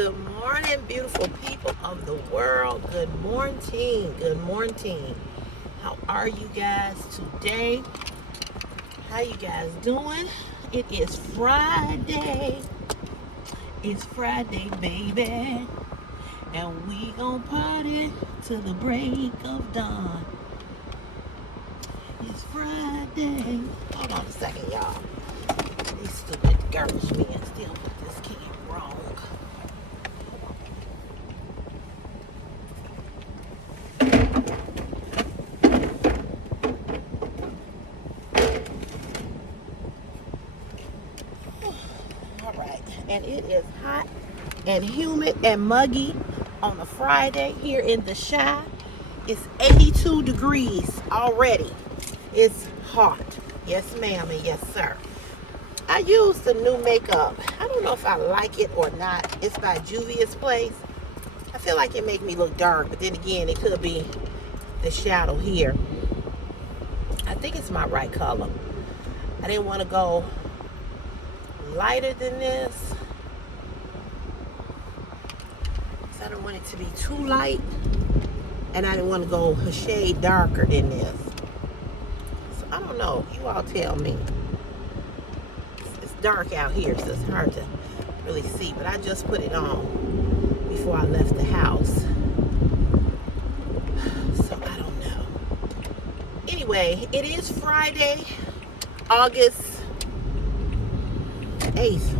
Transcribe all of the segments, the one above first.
Good morning, beautiful people of the world. Good morning. Good morning. How are you guys today? How you guys doing? It is Friday. It's Friday, baby. And we gon' party till the break of dawn. It's Friday. Hold on a second, y'all. These stupid garbage men still put this kid wrong. All right, and it is hot and humid and muggy on a Friday here in the Chi. It's 82 degrees already. It's hot. Yes, ma'am, and yes, sir. I used the new makeup. I don't know if I like it or not. It's by Juvia's Place. I feel like it make me look dark, but then again, it could be the shadow here. I think it's my right color. I didn't want to go lighter than this. So I don't want it to be too light. And I didn't want to go a shade darker than this. So I don't know. You all tell me. It's dark out here, so it's hard to really see. But I just put it on before I left the house. So I don't know. Anyway, it is Friday, August 8th.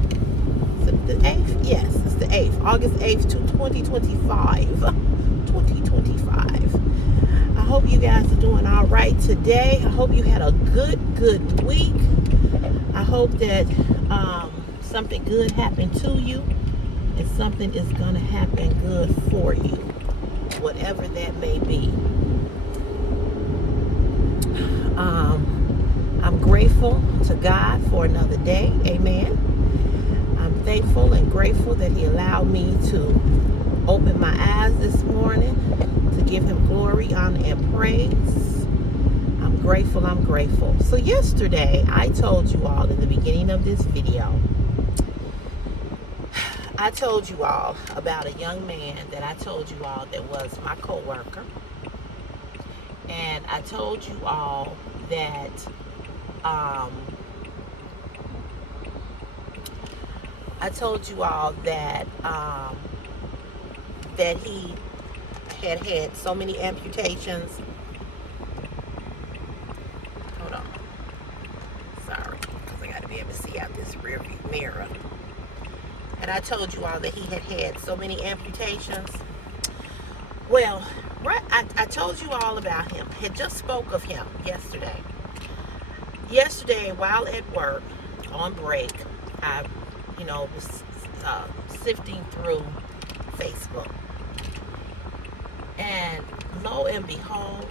Is it the 8th? Yes, it's the 8th. August 8th, 2025. 2025. I hope you guys are doing all right today. I hope you had a good week. I hope that something good happened to you and something is going to happen good for you, whatever that may be. I'm grateful to God for another day. Amen. I'm thankful and grateful that He allowed me to open my eyes this morning to give Him glory, honor, and praise. I'm grateful. I'm grateful. So yesterday, I told you all in the beginning of this video, I told you all about a young man that I told you all that was my co-worker. And I told you all that that he had so many amputations. Hold on. Sorry, because I got to be able to see out this rear view mirror. And I told you all that he had so many amputations. Well, right, I told you all about him. Had just spoke of him yesterday. Yesterday, while at work, on break, I, was sifting through Facebook. And lo and behold,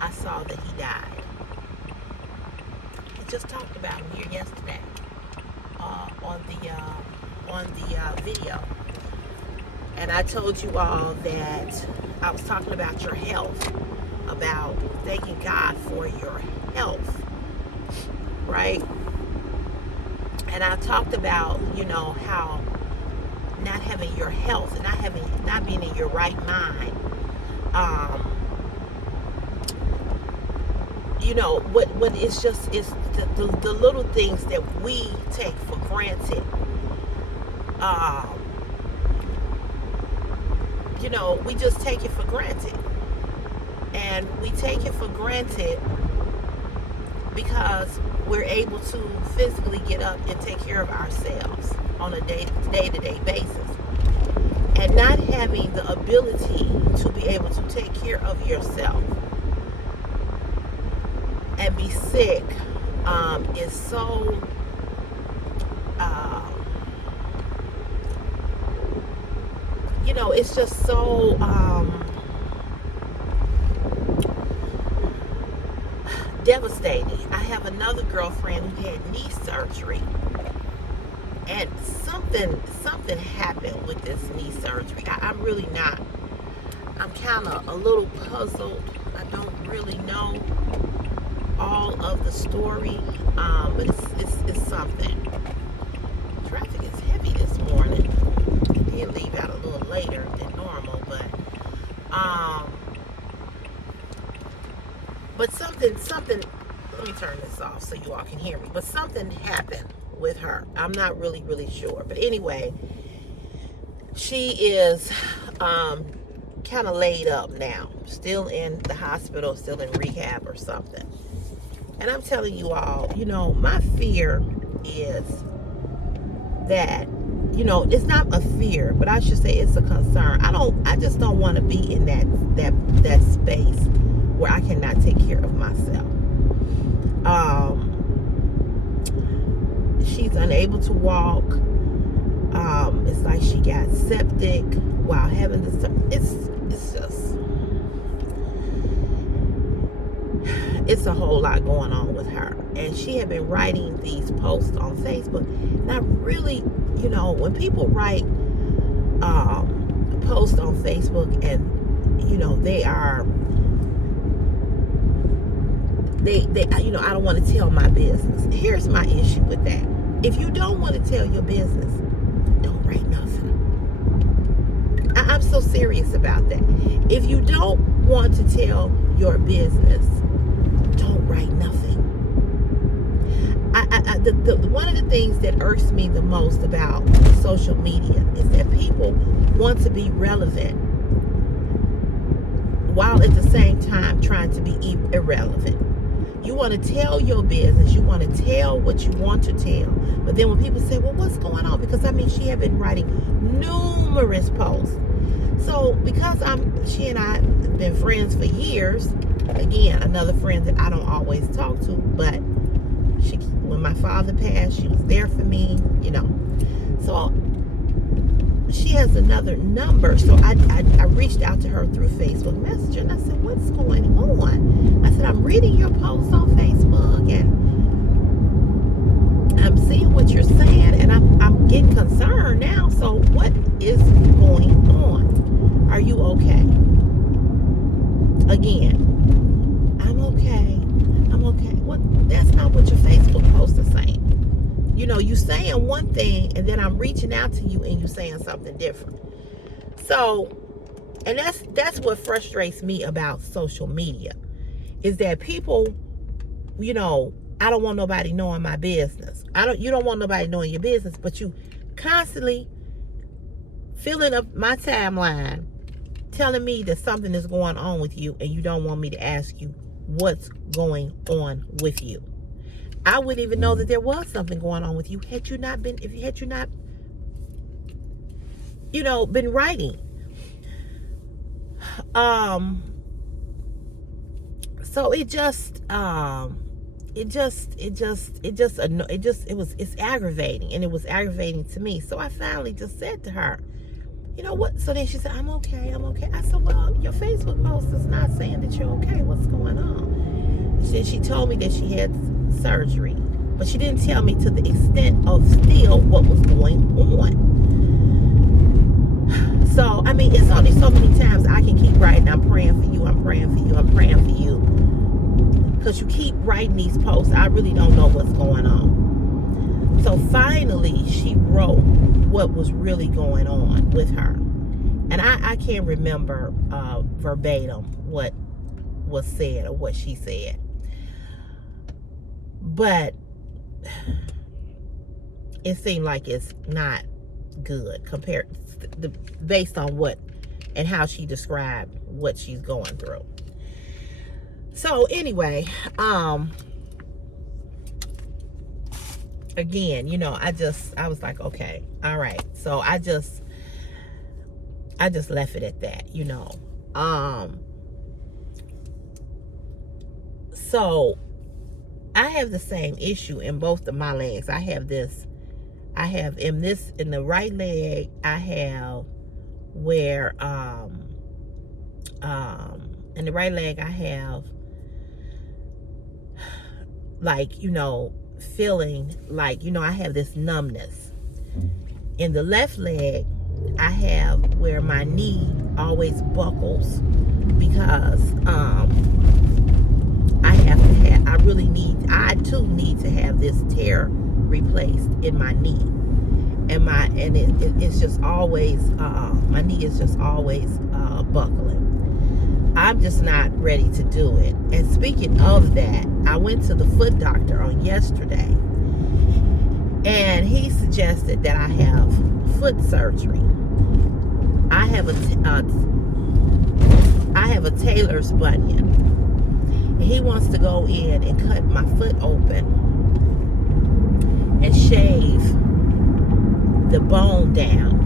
I saw that he died. I just talked about him here yesterday on the video. And I told you all that I was talking about your health, about thanking God for your health, right? And I talked about, how not having your health and not being in your right mind, what it's just is the little things that we take for granted. We just take it for granted. And we take it for granted because we're able to physically get up and take care of ourselves on a day-to-day basis. And not having the ability to be able to take care of yourself and be sick is so it's just so devastating. I have another girlfriend who had knee surgery, and something happened with this knee surgery. I'm really not. I'm kind of a little puzzled. I don't really know all of the story, but it's something. Traffic is heavy this morning. I did leave out something, let me turn this off so you all can hear me, but something happened with her. I'm not really sure, but anyway, she is kind of laid up now, still in the hospital, still in rehab or something. And I'm telling you all, my fear is that, it's not a fear, but I should say it's a concern. I just don't want to be in that space where I cannot take care of myself. She's unable to walk. It's like she got septic while having this. It's a whole lot going on with her. And she had been writing these posts on Facebook. And I really, when people write posts on Facebook and, I don't want to tell my business. Here's my issue with that. If you don't want to tell your business, don't write nothing. I'm so serious about that. If you don't want to tell your business, don't write nothing. One of the things that irks me the most about social media is that people want to be relevant while at the same time trying to be irrelevant. You want to tell your business, you want to tell what you want to tell, but then when people say, well, what's going on? Because she had been writing numerous posts. So because she and I have been friends for years, again, another friend that I don't always talk to, but when my father passed, she was there for me, So she has another number. So I reached out to her through Facebook Messenger, and I said, what's going on? I said, I'm reading your posts on Facebook, and I'm seeing what you're saying, and I'm getting concerned now. So what is going on? Are you okay? Again, I'm okay. What? That's not what your Facebook post is saying. You saying one thing, and then I'm reaching out to you, and you saying something different. So, and that's what frustrates me about social media, is that people, I don't want nobody knowing my business. You don't want nobody knowing your business, but you constantly filling up my timeline, telling me that something is going on with you, and you don't want me to ask you what's going on with you. I wouldn't even know that there was something going on with you had you not been writing. So it's aggravating, and it was aggravating to me. So I finally just said to her, you know what? So then she said, I'm okay. I said, well, your Facebook post is not saying that you're okay. What's going on? She told me that she had surgery, but she didn't tell me to the extent of still what was going on. So, it's only so many times I can keep writing, I'm praying for you, I'm praying for you, I'm praying for you. Because you keep writing these posts. I really don't know what's going on. So finally, she wrote what was really going on with her. And I can't remember verbatim what was said or what she said. But it seemed like it's not good based on what and how she described what she's going through. So anyway, again, I was like, okay, all right. So I just left it at that, So I have the same issue in both of my legs. I have in the right leg, I have where, in the right leg, I have feeling like, I have this numbness. In the left leg, I have where my knee always buckles because, I too need to have this tear replaced in my knee, and it's just always my knee is just always buckling. I'm just not ready to do it. And speaking of that, I went to the foot doctor on yesterday, and he suggested that I have foot surgery. I have a Taylor's bunion, and he wants to go in and cut my foot open and shave the bone down,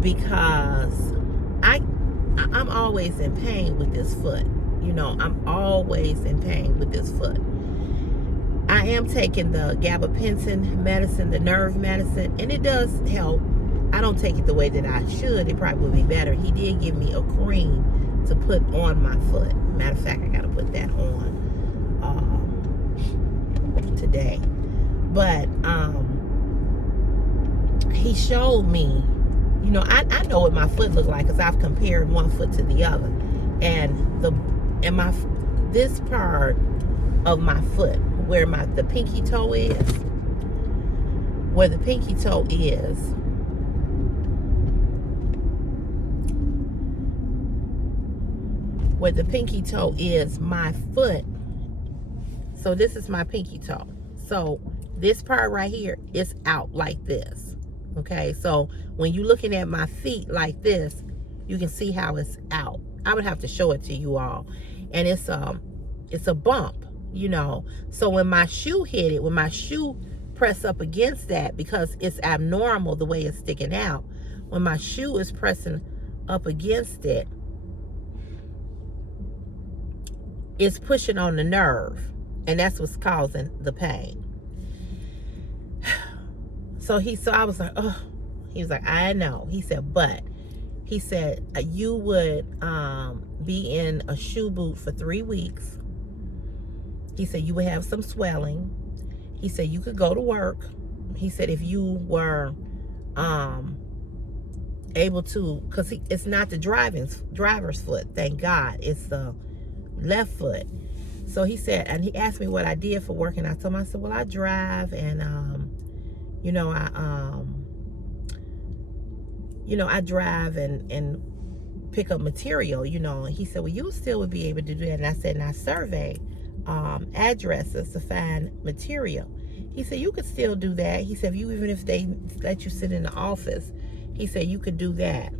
because I'm always in pain with this foot. I'm always in pain with this foot. I am taking the gabapentin medicine, the nerve medicine, and it does help. I don't take it the way that I should. It probably would be better. He did give me a cream to put on my foot. Matter of fact, I got to put that on today. But he showed me, I know what my foot looked like, because I've compared one foot to the other, and this part of my foot where the pinky toe is, where the pinky toe is, my foot. So this is my pinky toe. So this part right here is out like this. Okay, so when you're looking at my feet like this, you can see how it's out. I would have to show it to you all. And it's a bump, So when my shoe hit it, when my shoe press up against that, because it's abnormal the way it's sticking out, when my shoe is pressing up against it, it's pushing on the nerve, and that's what's causing the pain. So I was like, oh. He was like, I know. He said, but he said, you would be in a shoe boot for 3 weeks. He said you would have some swelling. He said you could go to work. He said if you were able to, because it's not the driver's foot, thank God, it's the left foot. So he said, and he asked me what I did for work, and I told him, I said, well, I drive, and I drive and pick up material, and he said, well, you still would be able to do that. And I said, and I survey addresses to find material. He said, you could still do that. He said, even if they let you sit in the office, he said, you could do that.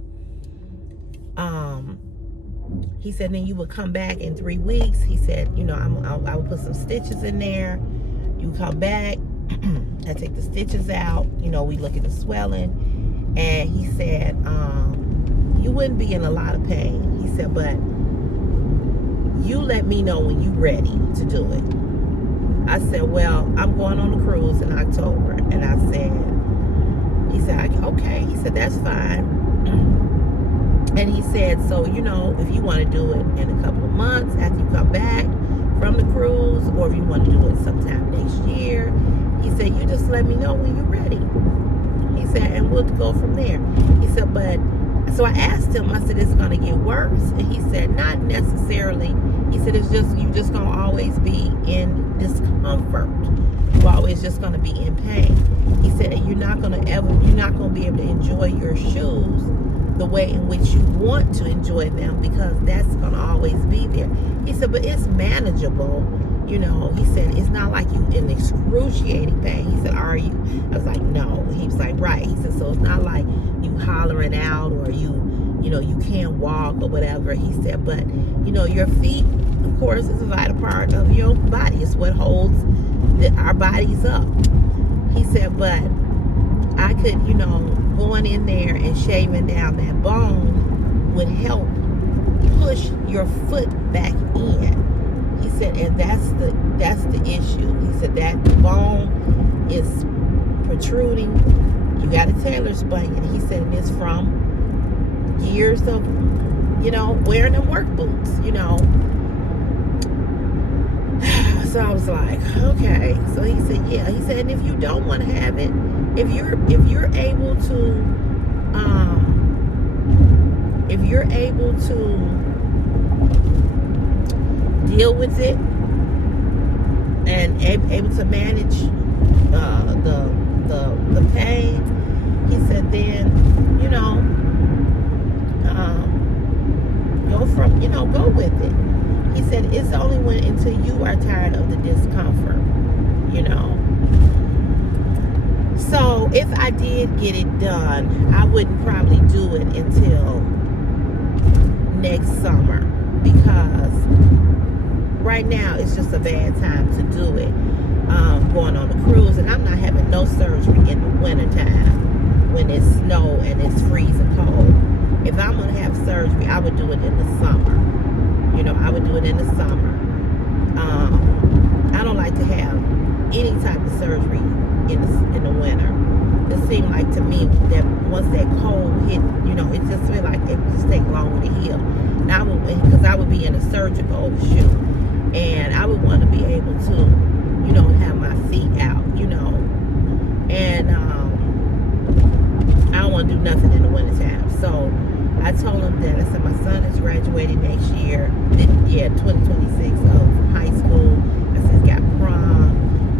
He said, then you would come back in 3 weeks. He said, I would put some stitches in there. You come back, I take the stitches out. We look at the swelling. And he said, you wouldn't be in a lot of pain. He said, but you let me know when you're ready to do it. I said, well, I'm going on a cruise in October. And I said, he said, okay. He said, that's fine. And he said, so, if you want to do it in a couple of months after you come back from the cruise, or if you want to do it sometime next year, he said, you just let me know when you're ready. He said, and we'll go from there. He said, so I asked him, I said, it's going to get worse? And he said, not necessarily. He said, you're just going to always be in discomfort. You're always just going to be in pain. He said, you're not going to be able to enjoy your shoes the way in which you want to enjoy them, because that's going to always be there. He said, but it's manageable. He said, it's not like you in excruciating pain. He said, are you? I was like, no. He was like, right. He said, so it's not like you hollering out, or you can't walk or whatever. He said, but, your feet, of course, is a vital part of your body. It's what holds our bodies up. He said, but I could, going in there and shaving down that bone would help push your foot back in. He said, and that's the issue. He said that the bone is protruding. You got a Taylor's bunion. He said, and it's from years of, wearing them work boots, So I was like, okay. So he said, yeah. He said, and if you don't want to have it, if you're able to deal with it and able to manage the pain, he said, then go did get it done, I wouldn't probably do it until next summer, because right now it's just a bad time to do it. Going on a cruise, and I'm not having no surgery in the wintertime when it's snow and it's freezing cold. If I'm going to have surgery, I would do it in the summer. I would do it in the summer. I don't like to have any type of surgery in the winter. It seemed like to me that once that cold hit, it just feel like it would just take longer to heal. Now because I would be in a surgical shoe, and I would want to be able to, have my feet out, and I don't want to do nothing in the wintertime. So I told him that, I said, my son is graduating next year, 2026 of high school. I said, he's got prom,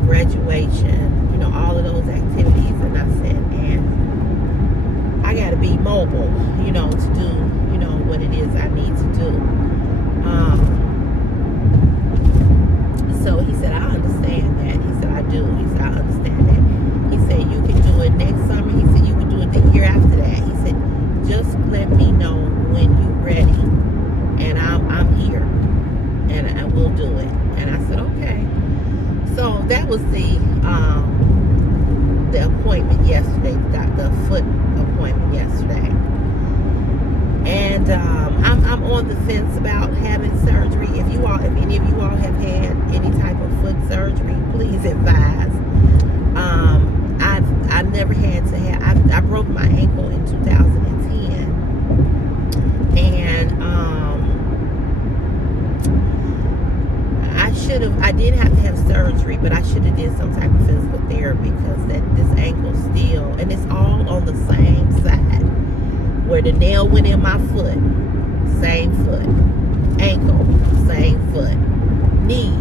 graduation, all of those activities. And I said, and I got to be mobile, to do, what it is I need to do. So he said, I understand that. He said, I do. He said, I understand that. He said, you can do it next summer. He said, you can do it the year after that. He said, just let me know when you're ready, and I'm here, and I will do it. And I said, okay. So that was the appointment yesterday, the foot appointment yesterday. And I'm on the fence about having surgery. If any of you all have had any type of foot surgery, please advise. I've never had to have. I broke my ankle in 2010, and I did have to have surgery, but I should have did some type of physical therapy, because this ankle still, and it's all on the same side where the nail went in my foot. Same foot. Ankle, same foot. Knee,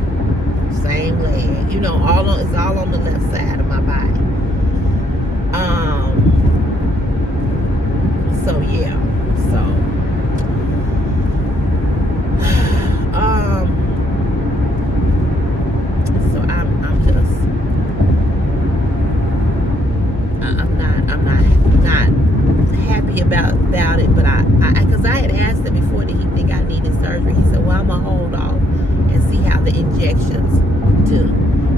same leg. It's all on the left side of my body. So yeah. So I'm just, I'm not happy about it, but because I had asked him before, did he think I needed surgery? He said, well, I'm gonna hold off and see how the injections do.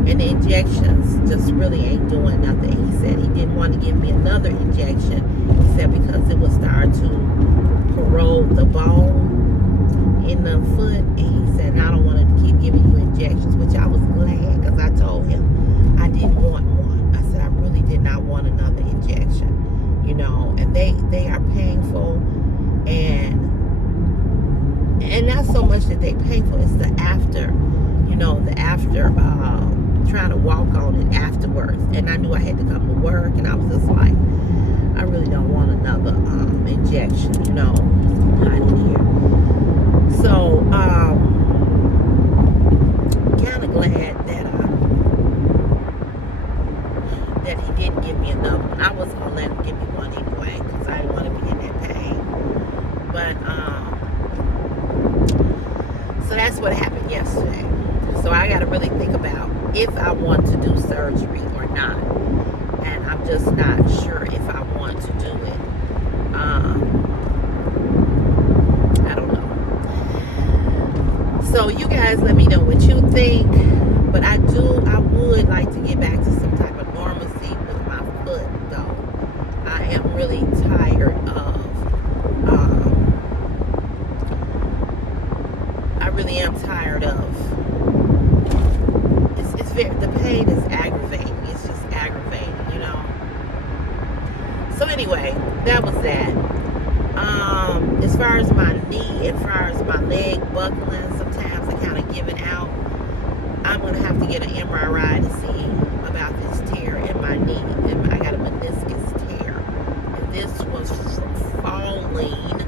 And the injections just really ain't doing nothing. He said he didn't want to give me another injection. He said because it would start to corrode the bone in the foot. And he said, I don't want to keep giving you injections, which I was glad, because I told him I didn't want one. I said I really did not want another injection. And they are painful, and not so much that they're painful, it's the after, trying to walk on it afterwards. And I knew I had to come to work, and I was just like, I really don't want another injection, it's hot in here. So kind of glad that he didn't give me another one. I was gonna let him give me one anyway, because I didn't want to be in that pain. But so that's what happened yesterday. So I got to really think about if I want to do surgery or not, and I'm just not sure if I want to do it. I don't know. So you guys let me know what you think. But I would like to get back to some type of normalcy with my foot, though. I am really tired of, the pain is aggravating. It's just aggravating, So anyway, that was that. As far as my knee, as far as my leg buckling, sometimes I kind of giving out. I'm going to have to get an MRI to see about this tear in my knee. And I got a meniscus tear. And this was from falling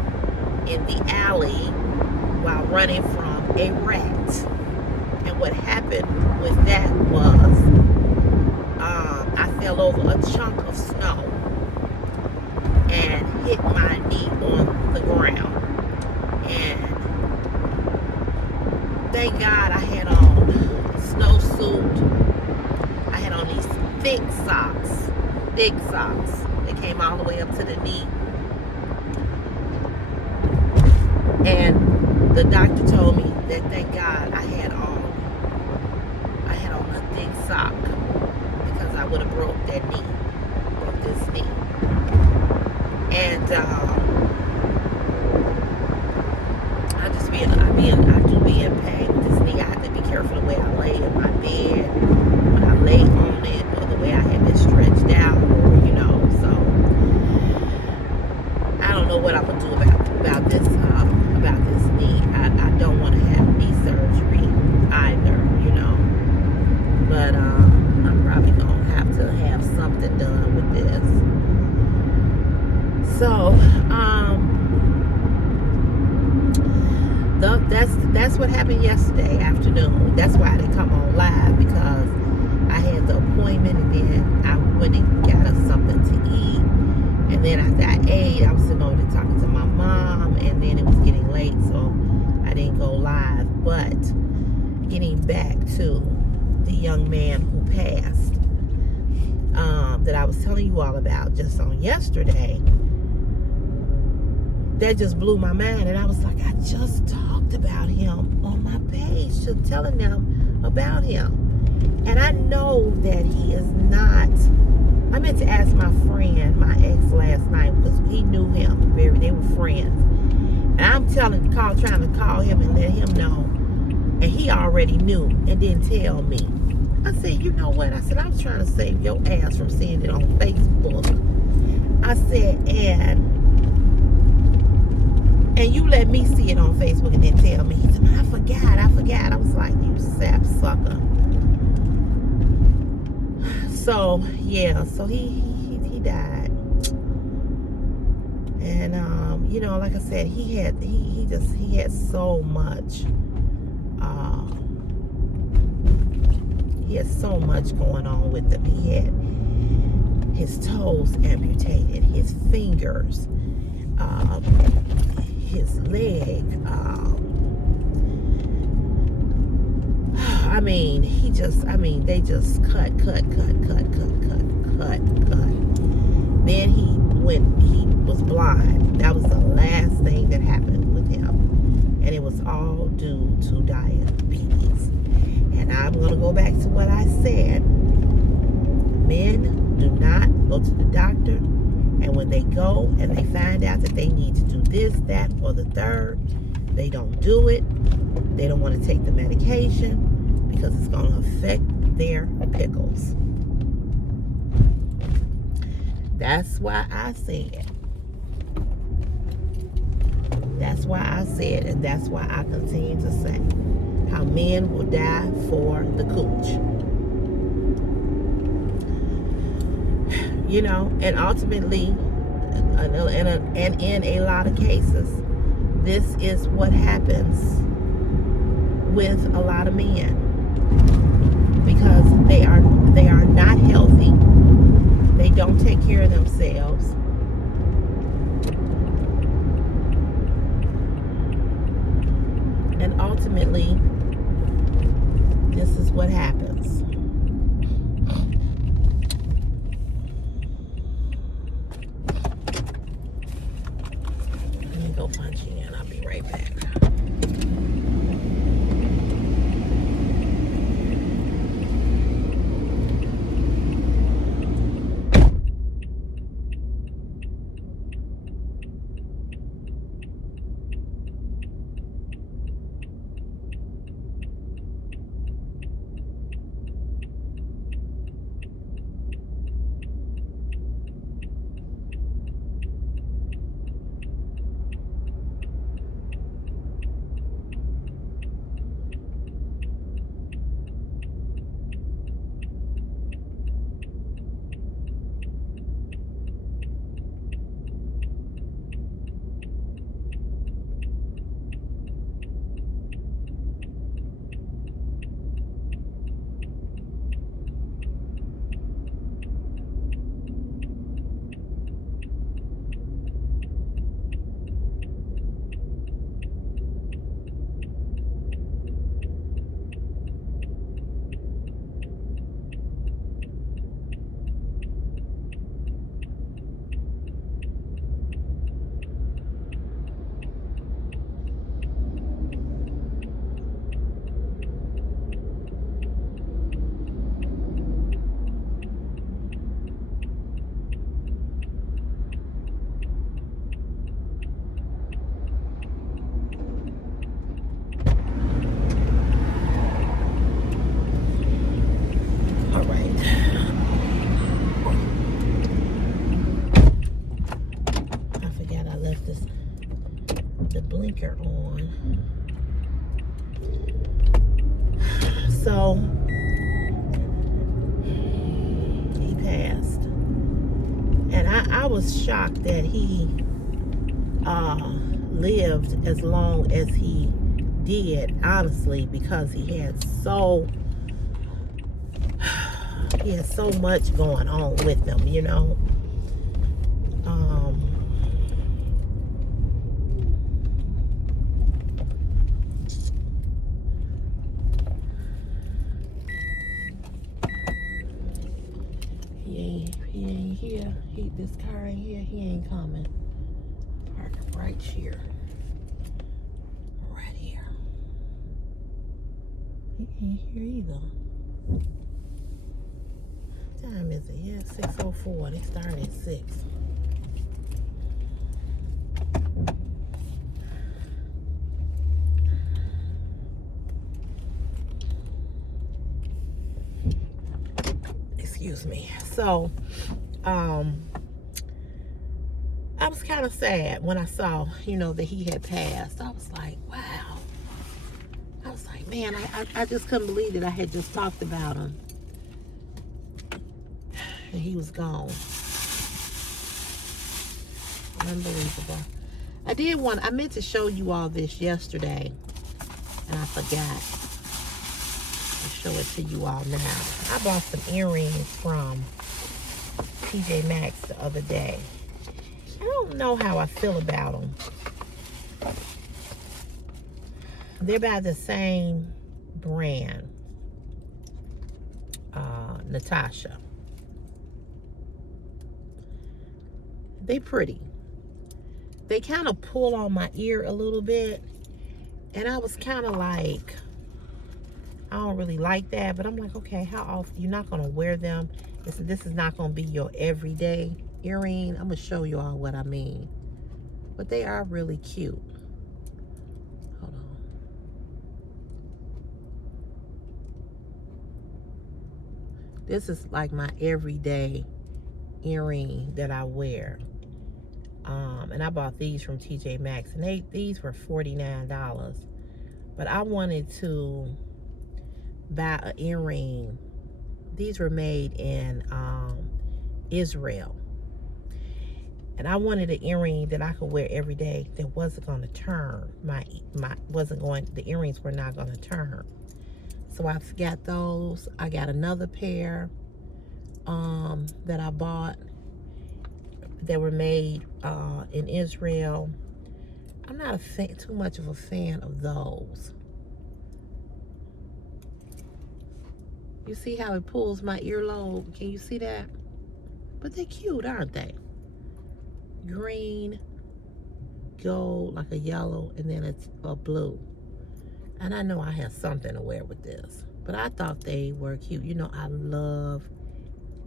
in the alley while running from a rat. And what happened with that was I fell over a chunk of snow and hit my knee on the ground. And thank God I had on snowsuit. I had on these thick socks thick socks. They came all the way up to the knee. And the doctor told me that thank God I had on a thick sock because I would have broke this knee. And I do be in pain with this knee. I have to be careful the way I lay in my bed when I lay on it, or the way I have it stretched out, so I don't know what I'm gonna do about this knee. I don't want to have knee surgery either, but I'm probably gonna have to have something done with this. So that's what happened yesterday afternoon. That's why I didn't come on live, because I had the appointment, and then I went and got us something to eat. And then after I ate, I was sitting over there talking to my mom, and then it was getting late, so I didn't go live. But getting back to the young man who passed, that I was telling you all about just on yesterday, that just blew my mind. And I was like, I just talked about him on my page, just telling them about him. And I know that he is not. I meant to ask my friend, my ex, last night, because he knew him. They were friends. And I'm trying to call him and let him know. And he already knew and didn't tell me. I said, you know what? I said, I was trying to save your ass from seeing it on Facebook. I said, and you let me see it on Facebook and then tell me. He said, I forgot. I was like, you sap sucker. So yeah, so he died. And like I said, he had so much. He had so much going on with him. He had his toes amputated, his fingers, his leg. They just cut. Then he was blind. That was the last thing that happened with him. And it was all due to diabetes. And I'm going to go back to what I said. Men do not go to the doctor. And when they go and they find out that they need to do this, that, or the third, they don't do it. They don't want to take the medication because it's going to affect their pickles. That's why I said. That's why I said, and that's why I continue to say, how men will die for the cooch. And ultimately, and in a lot of cases, this is what happens with a lot of men, because they are not healthy. They don't take care of themselves. And ultimately, this is what happens. Let me go punch in. I'll be right back. the blinker on. So he passed, and I was shocked that he lived as long as he did, honestly, because he had so much going on with him, you know. He ain't here. This car ain't here. He ain't coming. Park right here. Right here. He ain't here either. What time is it? Yeah, 6:04. They start at 6. Excuse me. So, I was kind of sad when I saw, you know, that he had passed. I was like, wow. I was like, man, I just couldn't believe that I had just talked about him. And he was gone. Unbelievable. I meant to show you all this yesterday, and I forgot. I'll show it to you all now. I bought some earrings from TJ Maxx the other day. I don't know how I feel about them. They're by the same brand, Natasha. They pretty. They kind of pull on my ear a little bit, and I was kind of like, I don't really like that, but I'm like, okay, how often? You're not gonna wear them. This is not gonna be your everyday earring. I'm gonna show you all what I mean. But they are really cute. Hold on. This is like my everyday earring that I wear. And I bought these from TJ Maxx, and these were $49. But I wanted to buy an earring. These were made in Israel, and I wanted an earring that I could wear every day that wasn't going to turn. The earrings were not going to turn. So I got those. I got another pair that I bought that were made in Israel. I'm not too much of a fan of those. You see how it pulls my earlobe? Can you see that? But they're cute, aren't they? Green, gold, like a yellow, and then it's a blue. And I know I have something to wear with this, but I thought they were cute. You know, I love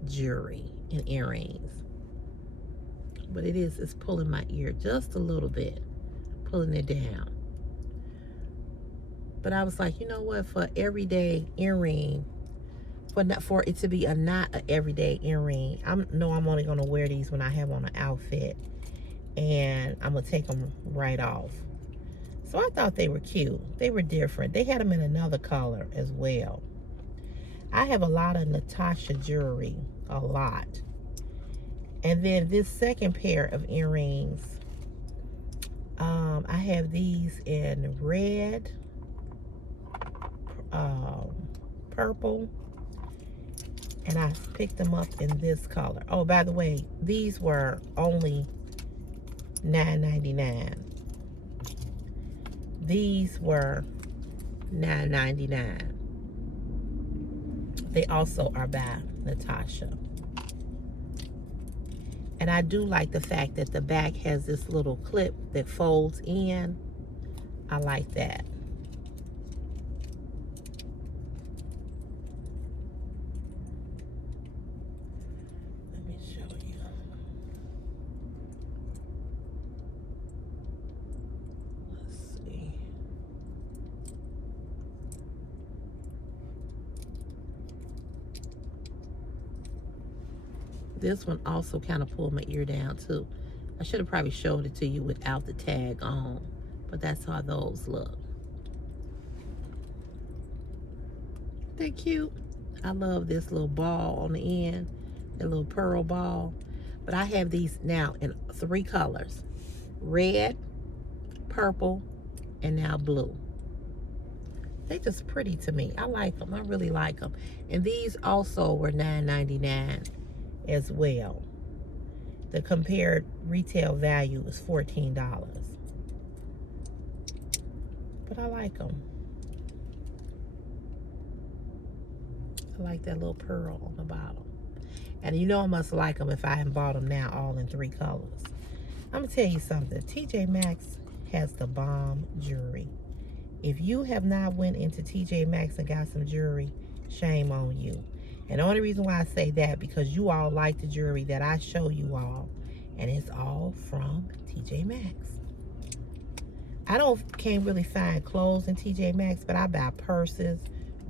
jewelry and earrings. But it's pulling my ear just a little bit, pulling it down. But I was like, you know what, for everyday earring, for it to be not an everyday earring, I'm only gonna wear these when I have on an outfit, and I'm gonna take them right off. So I thought they were cute. They were different. They had them in another color as well. I have a lot of Natasha jewelry, a lot. And then this second pair of earrings, I have these in red, purple, and I picked them up in this color. Oh, by the way, these were only $9.99. These were $9.99. They also are by Natasha. And I do like the fact that the back has this little clip that folds in. I like that. Let me show you. Let's see. This one also kind of pulled my ear down too. I should have probably showed it to you without the tag on. But that's how those look. They're cute. I love this little ball on the end, that little pearl ball. But I have these now in 3 colors: red, purple, and now blue. They just pretty to me. I like them. I really like them. And these also were $9.99 as well. The compared retail value is $14. But I like them. I like that little pearl on the bottom. And you know I must like them if I hadn't bought them now all in 3 colors. I'm going to tell you something. TJ Maxx has the bomb jewelry. If you have not went into TJ Maxx and got some jewelry, shame on you. And the only reason why I say that, because you all like the jewelry that I show you all. And it's all from TJ Maxx. I can't really find clothes in TJ Maxx, but I buy purses,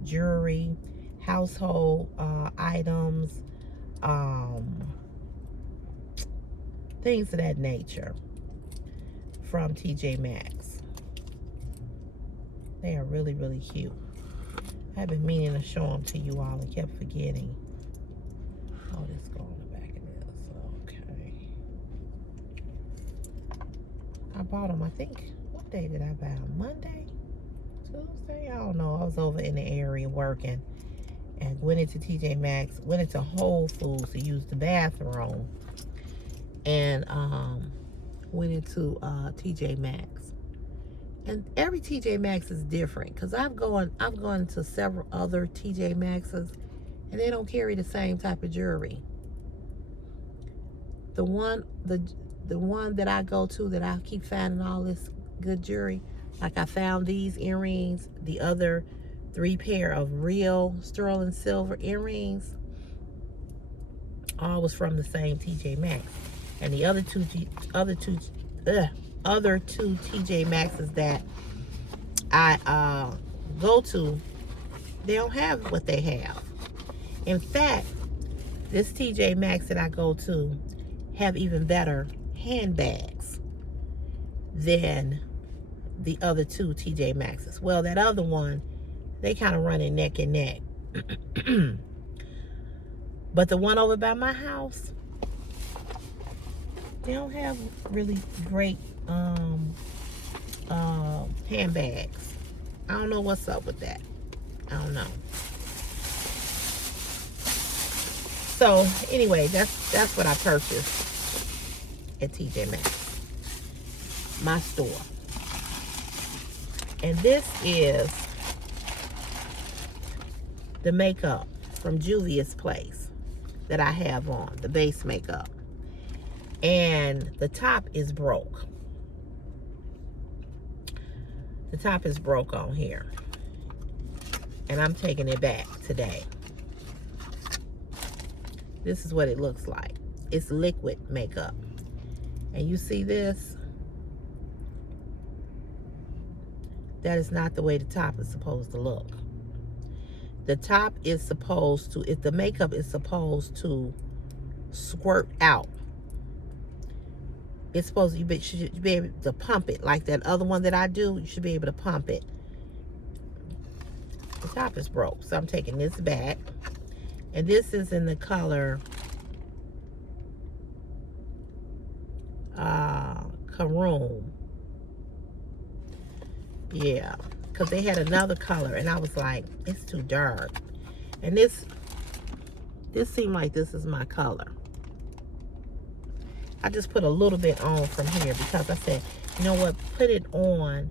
jewelry, household items, things of that nature from TJ Maxx. They are really, really cute. I've been meaning to show them to you all and kept forgetting. Oh, let's go on the back of this. Okay. I bought them, I think, what day did I buy them? Monday? Tuesday? I don't know. I was over in the area working and went into TJ Maxx, went into Whole Foods to use the bathroom, and went into TJ Maxx. And every TJ Maxx is different, because I've gone to several other TJ Maxxes and they don't carry the same type of jewelry. The one that I go to, that I keep finding all this good jewelry, like I found these earrings, the other 3 pair of real sterling silver earrings, all was from the same TJ Maxx. And the other two TJ Maxxes that I go to, they don't have what they have. In fact, this TJ Maxx that I go to have even better handbags than the other 2 TJ Maxxes. Well, that other one, they kind of running neck and neck. But the one over by my house, they don't have really great handbags. I don't know what's up with that. I don't know. So anyway, that's what I purchased at TJ Maxx, my store. And this is the makeup from Juvia's Place that I have on, the base makeup. And the top is broke. The top is broke on here. And I'm taking it back today. This is what it looks like. It's liquid makeup. And you see this? That is not the way the top is supposed to look. The top is supposed to, if the makeup is supposed to squirt out. It's supposed to, you should be able to pump it. Like that other one that I do, you should be able to pump it. The top is broke, so I'm taking this back. And this is in the color Caroon. Yeah, because they had another color and I was like, it's too dark. And this seemed like this is my color. I just put a little bit on from here because I said, you know what, put it on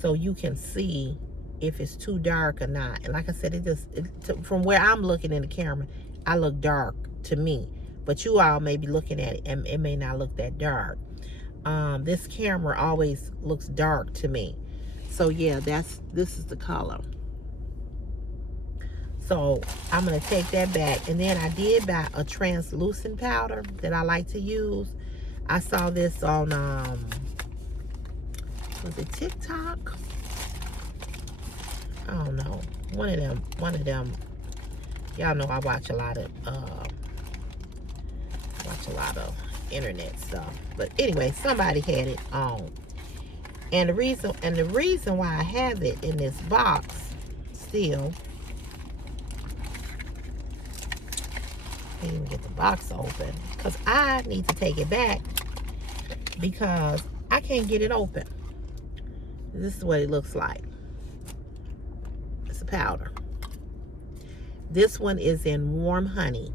so you can see if it's too dark or not. And like I said, from where I'm looking in the camera, I look dark to me. But you all may be looking at it and it may not look that dark. This camera always looks dark to me. So yeah, this is the color. So I'm going to take that back. And then I did buy a translucent powder that I like to use. I saw this on, was it TikTok? I don't know. One of them. Y'all know I watch a lot of internet stuff. But anyway, somebody had it on. And the reason why I have it in this box still, I didn't even get the box open because I need to take it back because I can't get it open. This is what it looks like. It's a powder. This one is in warm honey.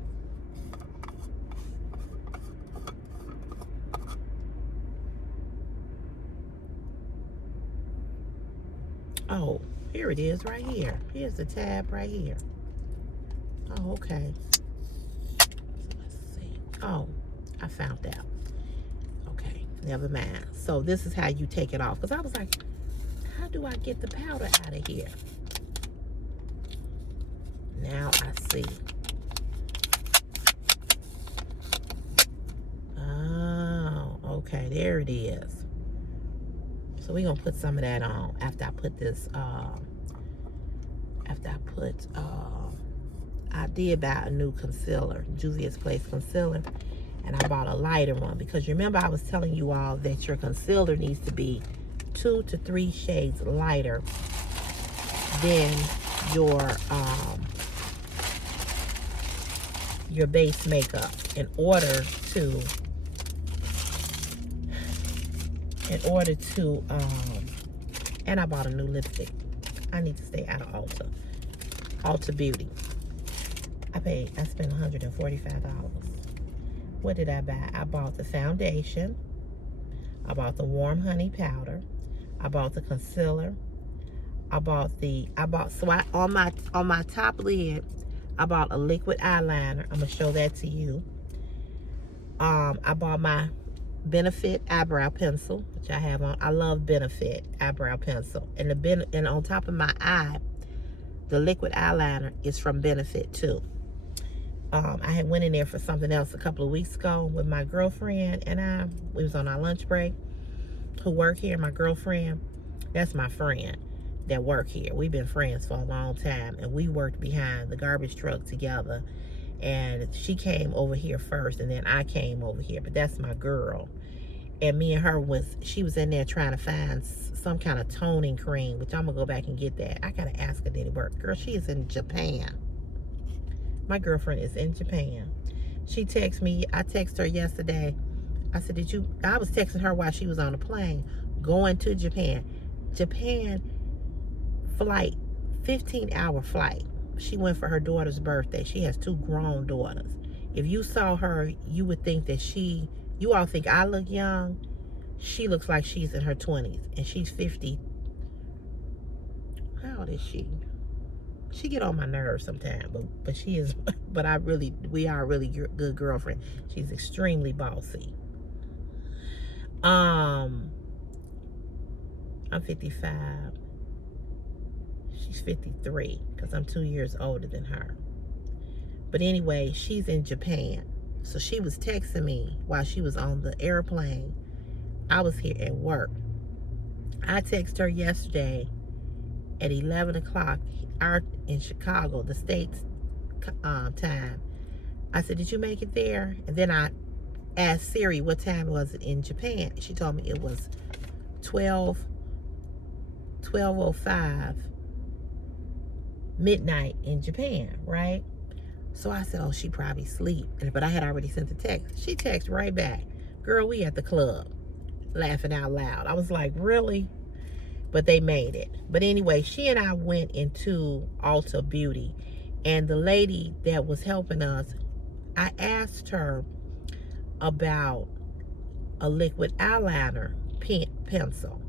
Oh, here it is right here. Here's the tab right here. Oh, okay. Let's see. Oh, I found out. Okay, never mind. So this is how you take it off. Because I was like, how do I get the powder out of here? Now I see. Oh, okay, there it is. So we're gonna put some of that on after I put this, I did buy a new concealer, Juvia's Place concealer, and I bought a lighter one because remember I was telling you all that your concealer needs to be 2 to 3 shades lighter than your base makeup in order to and I bought a new lipstick. I need to stay out of Ulta Beauty. I spent $145. What did I buy? I bought the foundation. I bought the warm honey powder. I bought the concealer. on my top lid, I bought a liquid eyeliner. I'm gonna show that to you. I bought my Benefit eyebrow pencil, which I have on. I love Benefit eyebrow pencil. And on top of my eye, the liquid eyeliner is from Benefit too. I had went in there for something else a couple of weeks ago with my girlfriend, and we was on our lunch break, who work here. My girlfriend, that's my friend that work here. We've been friends for a long time, and we worked behind the garbage truck together. And she came over here first, and then I came over here. But that's my girl. And me and her she was in there trying to find some kind of toning cream, which I'm gonna go back and get that. I gotta ask her, did it work? Girl, she is in Japan. My girlfriend is in Japan. She texted me. I texted her yesterday. I said, I was texting her while she was on the plane going to Japan. Japan flight, 15-hour flight. She went for her daughter's birthday. She has 2 grown daughters. If you saw her, you would think that you all think I look young. She looks like she's in her 20s, and she's 50. How old is she? She get on my nerves sometimes, but she is, but we are a really good girlfriend. She's extremely bossy. I'm 55. She's 53 because I'm 2 years older than her. But anyway, she's in Japan. So she was texting me while she was on the airplane. I was here at work. I texted her yesterday at 11 o'clock in Chicago, the States time. I said, did you make it there? And then I asked Siri what time was it in Japan. She told me it was 12:05 midnight in Japan, right? So I said, oh, she probably sleep. But I had already sent the text. She texted right back, girl, we at the club, laughing out loud. I was like, really? But they made it. But anyway, she and I went into Ulta Beauty, and the lady that was helping us, I asked her about a liquid eyeliner pencil.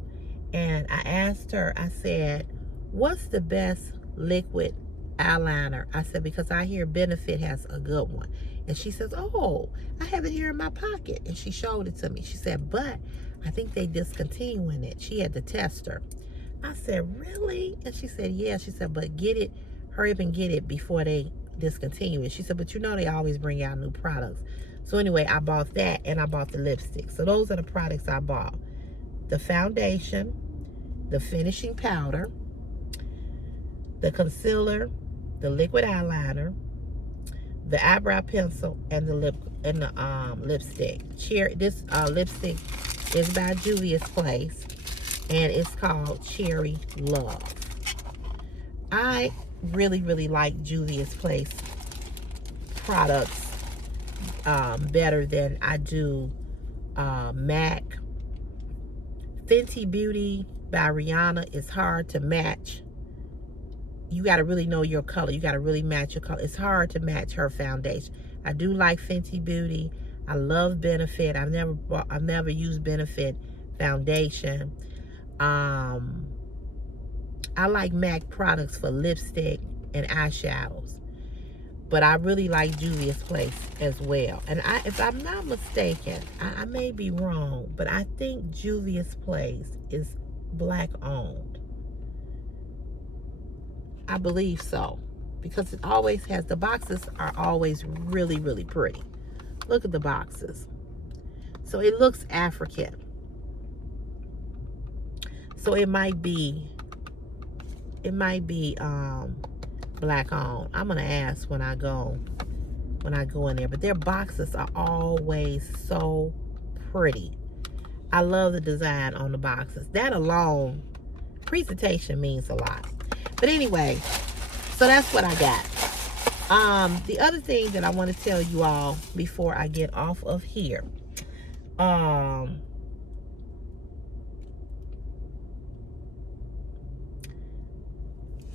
And I asked her, I said, what's the best liquid eyeliner? I said, because I hear Benefit has a good one. And she says, oh, I have it here in my pocket. And she showed it to me. She said, but I think they discontinuing it. She had to test her. I said, really? And she said, yeah. She said, but hurry up and get it before they discontinue it. She said, but you know they always bring out new products. So anyway, I bought that, and I bought the lipstick. So those are the products I bought. The foundation, the finishing powder, the concealer, the liquid eyeliner, the eyebrow pencil, and the lipstick. This lipstick is by Juvia's Place. and it's called Cherry Love. I really, really like Juvia's Place products better than I do MAC. Fenty Beauty by Rihanna is hard to match. You got to really know your color. You got to really match your color. It's hard to match her foundation. I do like Fenty Beauty. I love Benefit. I've never used Benefit foundation. I like MAC products for lipstick and eyeshadows. But I really like Juvia's Place as well. And if I'm not mistaken, I may be wrong, but I think Juvia's Place is Black owned. I believe so, because it always has, the boxes are always really, really pretty. Look at the boxes. So it looks African. So it might be Black owned. I'm gonna ask when I go in there, but their boxes are always so pretty. I love the design on the boxes. That alone, presentation means a lot. But anyway, so that's what I got. The other thing that I want to tell you all before I get off of here, I'm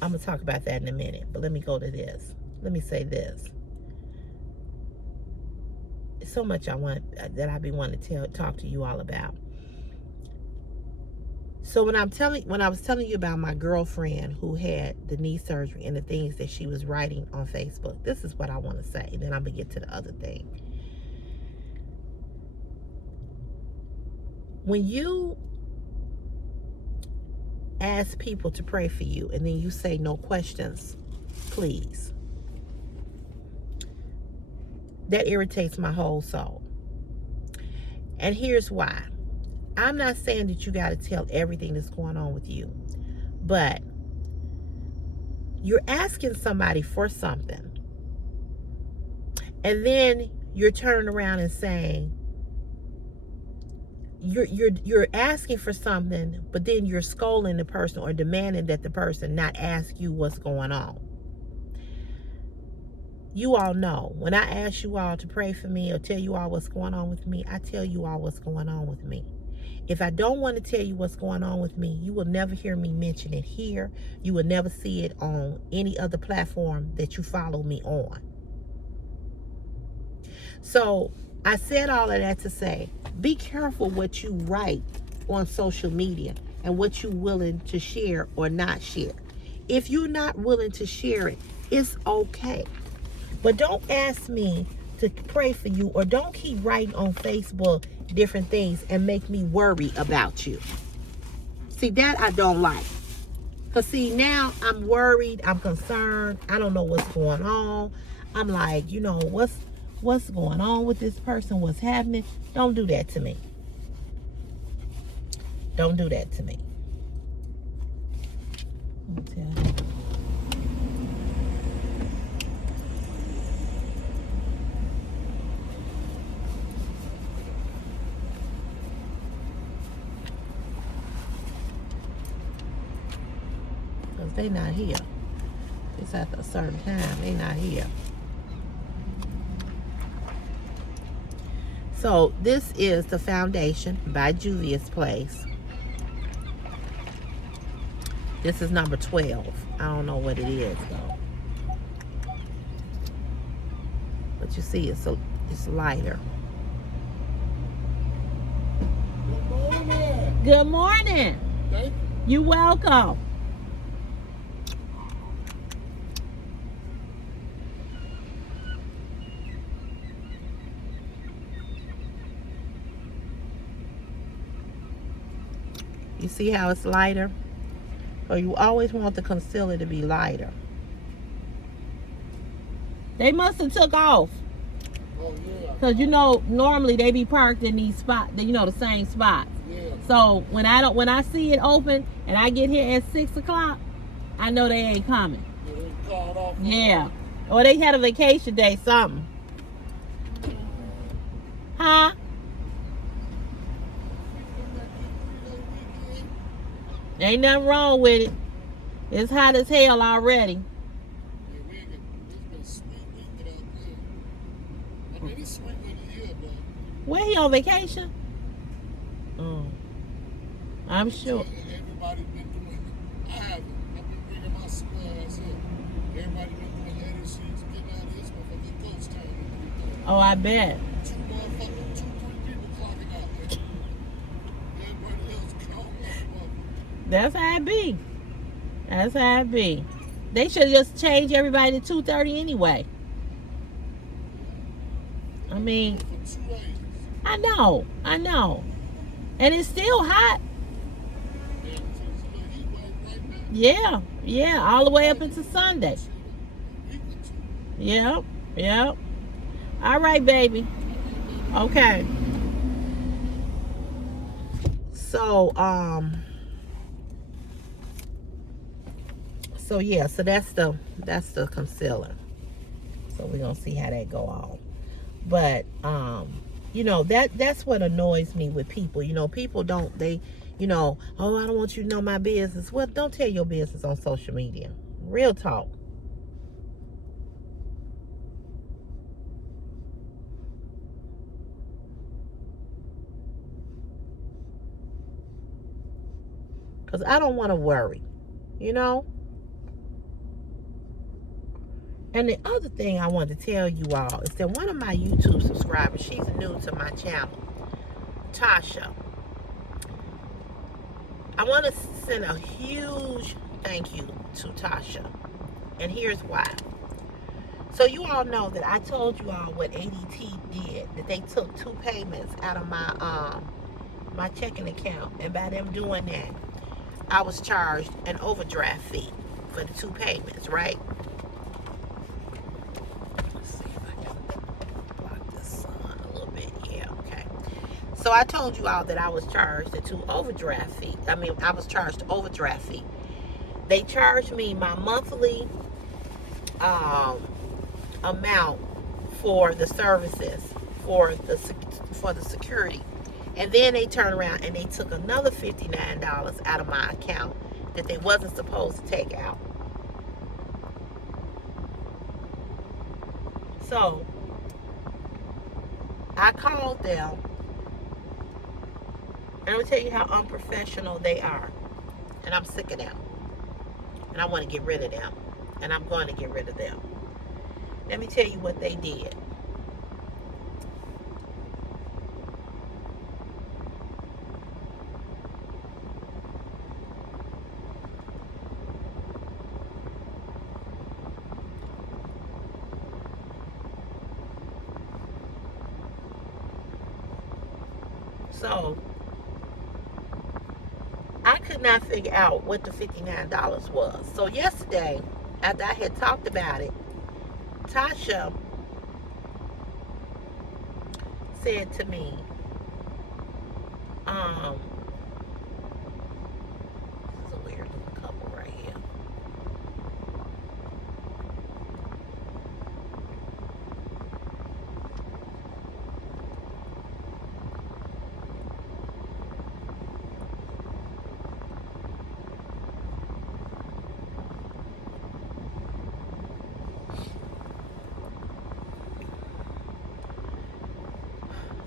gonna talk about that in a minute, but let me go to this. Let me say this. It's so much I've been wanting to talk to you all about. So when I was telling you about my girlfriend who had the knee surgery and the things that she was writing on Facebook, this is what I want to say, and then I'm gonna get to the other thing. When you ask people to pray for you and then you say no questions, please, that irritates my whole soul. And here's why. I'm not saying that you got to tell everything that's going on with you, but you're asking somebody for something, and then you're turning around and saying you're asking for something, but then you're scolding the person or demanding that the person not ask you what's going on. You all know, when I ask you all to pray for me or tell you all what's going on with me, I tell you all what's going on with me. If I don't want to tell you what's going on with me, you will never hear me mention it here. You will never see it on any other platform that you follow me on. So I said all of that to say, be careful what you write on social media and what you're willing to share or not share. If you're not willing to share it, it's okay. But don't ask me to pray for you, or don't keep writing on Facebook different things and make me worry about you. See, that I don't like. Because see, now I'm worried, I'm concerned, I don't know what's going on. I'm like, what's going on with this person, what's happening? Don't do that to me. Don't do that to me. Let me tell you. They not here. It's at a certain time. They not here. So this is the foundation by Juvia's Place. This is number 12. I don't know what it is though. But you see, it's lighter. Good morning. Good morning. Thank you. You're welcome. You see how it's lighter? Or you always want the concealer to be lighter. They must have took off. Oh, yeah. Because, normally they be parked in these spots, the same spots. Yeah. So when I see it open and I get here at 6 o'clock, I know they ain't coming. Yeah, they called off. Yeah. Or they had a vacation day, something. Huh? Ain't nothing wrong with it. It's hot as hell already. Yeah, we ain't got, it's been a sweet week without good. I mean, it's sweet in the year, but Where he on vacation? Mm, I'm sure. everybody been doing it. I haven't. I've been bringing my supplies here. Everybody been doing head and sheets, getting out of this motherfucking ghost town. Oh, I bet. Two, 3 people clocking out there. Everybody else gone. That's how it be. That's how it be. They should just change everybody to 2:30 anyway. I mean, For 2 days. I know. And it's still hot. Yeah, it's a little heat wave right now. Yeah, all the way up into Sunday. A week or two. Yep. All right, baby. Okay. So, so that's the concealer. So we're gonna see how that go on. But that's what annoys me with people. People oh, I don't want you to know my business. Well, don't tell your business on social media. Real talk. Because I don't want to worry, And the other thing I want to tell you all is that one of my YouTube subscribers, she's new to my channel, Tasha. I want to send a huge thank you to Tasha. And here's why. So you all know that I told you all what ADT did, that they took 2 payments out of my checking account. And by them doing that, I was charged an overdraft fee for the 2 payments, right? Let's see if I can block this sun a little bit. Yeah, okay. So I told you all that I was charged the 2 overdraft fee. I was charged the overdraft fee. They charged me my monthly amount for the services for the security. And then they turned around and they took another $59 out of my account that they wasn't supposed to take out. So I called them, and I'm gonna tell you how unprofessional they are. And I'm sick of them. And I want to get rid of them. And I'm going to get rid of them. Let me tell you what they did. So I could not figure out what the $59 was. So yesterday, after I had talked about it, Tasha said to me, this is a weird looking couple right here.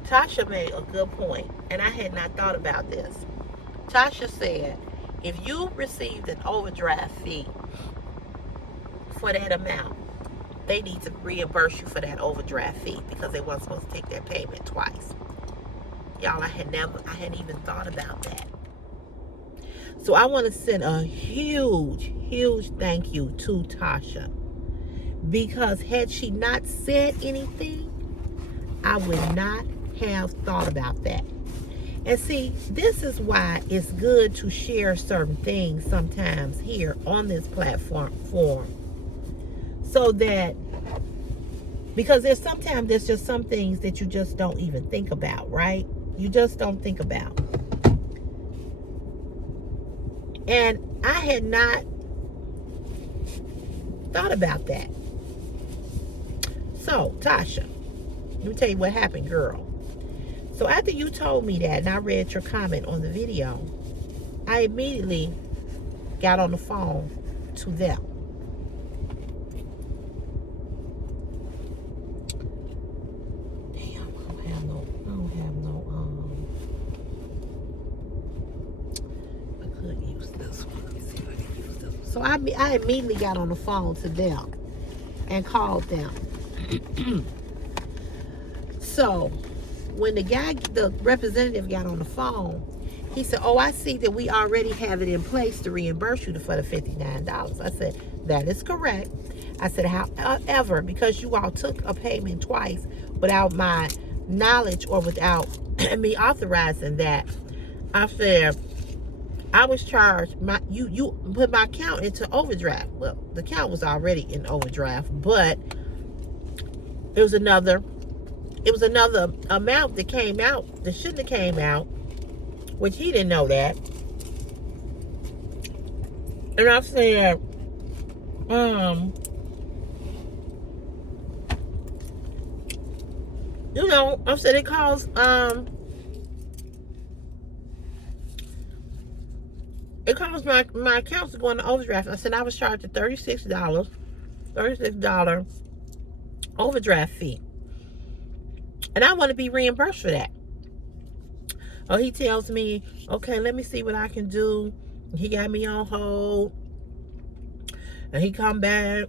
Tasha made a good point, and I had not thought about this. Tasha said, if you received an overdraft fee for that amount, they need to reimburse you for that overdraft fee because they weren't supposed to take that payment twice. Y'all, I hadn't even thought about that. So I want to send a huge thank you to Tasha, because had she not said anything, I would not have thought about that. And see, this is why it's good to share certain things sometimes here on this platform, so that, because there's just some things that you just don't even think about, right? You just don't think about. And I had not thought about that. So, Tasha, let me tell you what happened, girl. So after you told me that and I read your comment on the video, I immediately got on the phone to them. Damn, I don't have no, I could use this one. Let me see if I can use this one. So I immediately got on the phone to them and called them. So when the representative got on the phone, he said, oh, I see that we already have it in place to reimburse you for the $59. I said, that is correct. I said, however, because you all took a payment twice without my knowledge or without me authorizing that, I said, I was charged, you put my account into overdraft. Well, the account was already in overdraft, but it was another amount that came out that shouldn't have came out, which he didn't know that. And I said, I said it caused my accounts to go into overdraft. I said I was charged a $36 overdraft fee. And I want to be reimbursed for that. Oh, he tells me, okay, let me see what I can do. He got me on hold. And he come back.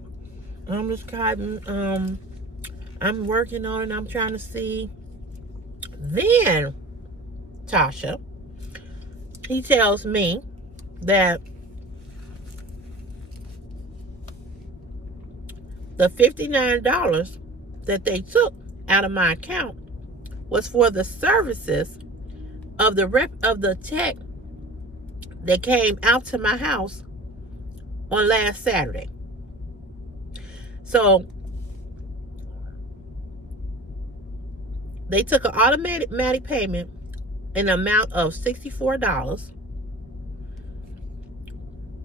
I'm just cutting. I'm working on it. I'm trying to see. Then, Tasha, he tells me that the $59 that they took out of my account was for the services of the tech that came out to my house on last Saturday. So they took an automatic payment in the amount of $64,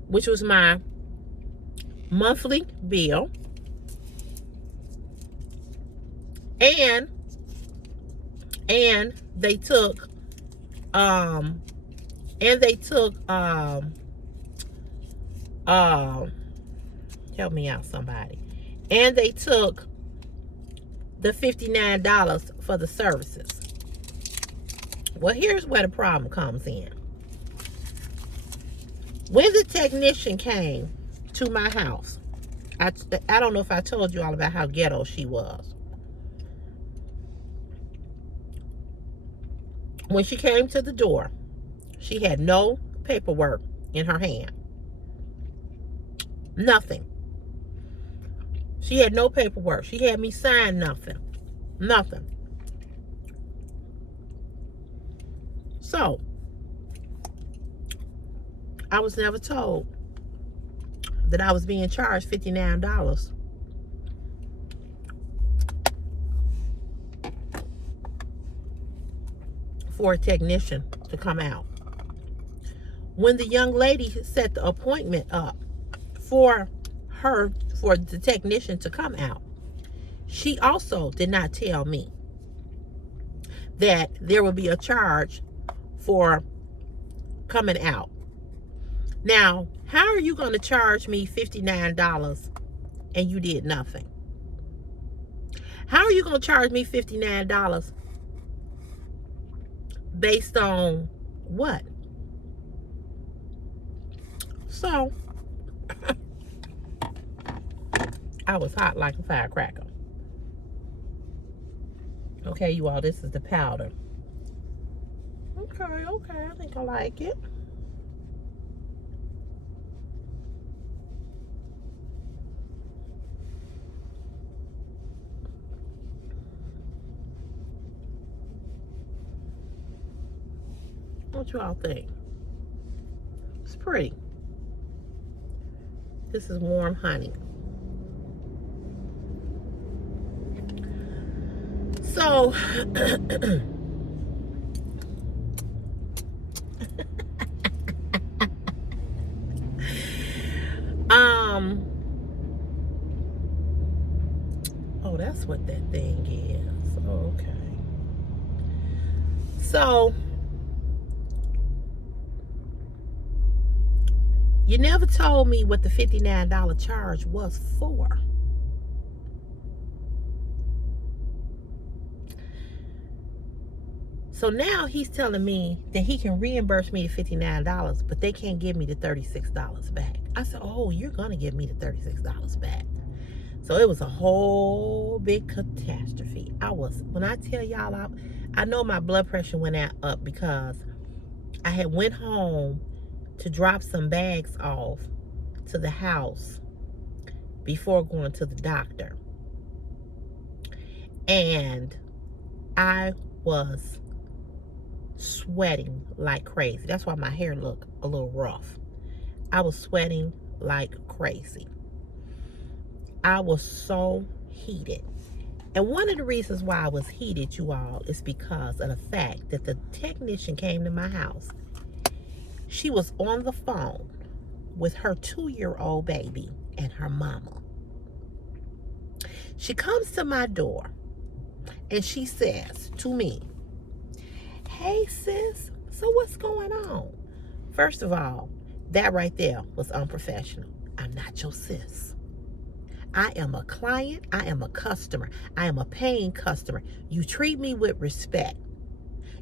which was my monthly bill, and they took help me out, somebody. And they took the $59 for the services. Well, here's where the problem comes in. When the technician came to my house, I don't know if I told you all about how ghetto she was. When she came to the door, she had no paperwork in her hand. Nothing. She had no paperwork. She had me sign nothing. Nothing. So, I was never told that I was being charged $59 for a technician to come out. When the young lady set the appointment up for the technician to come out, she also did not tell me that there would be a charge for coming out. Now, how are you going to charge me $59 and you did nothing? How are you going to charge me $59 based on what? So, I was hot like a firecracker. Okay, you all, this is the powder. Okay, I think I like it. What you all think? It's pretty. This is warm honey. So, oh, that's what that thing is. Okay. So, You never told me what the $59 charge was for. So now he's telling me that he can reimburse me the $59, but they can't give me the $36 back. I said, oh, you're going to give me the $36 back. So it was a whole big catastrophe. When I tell y'all, I know my blood pressure went up because I had went home to drop some bags off to the house before going to the doctor. And I was sweating like crazy. That's why my hair looked a little rough. I was sweating like crazy. I was so heated. And one of the reasons why I was heated, you all, is because of the fact that the technician came to my house. She was on the phone with her 2-year-old baby and her mama. She comes to my door and she says to me, hey sis, so what's going on? First of all, that right there was unprofessional. I'm not your sis. I am a client. I am a customer. I am a paying customer. You treat me with respect.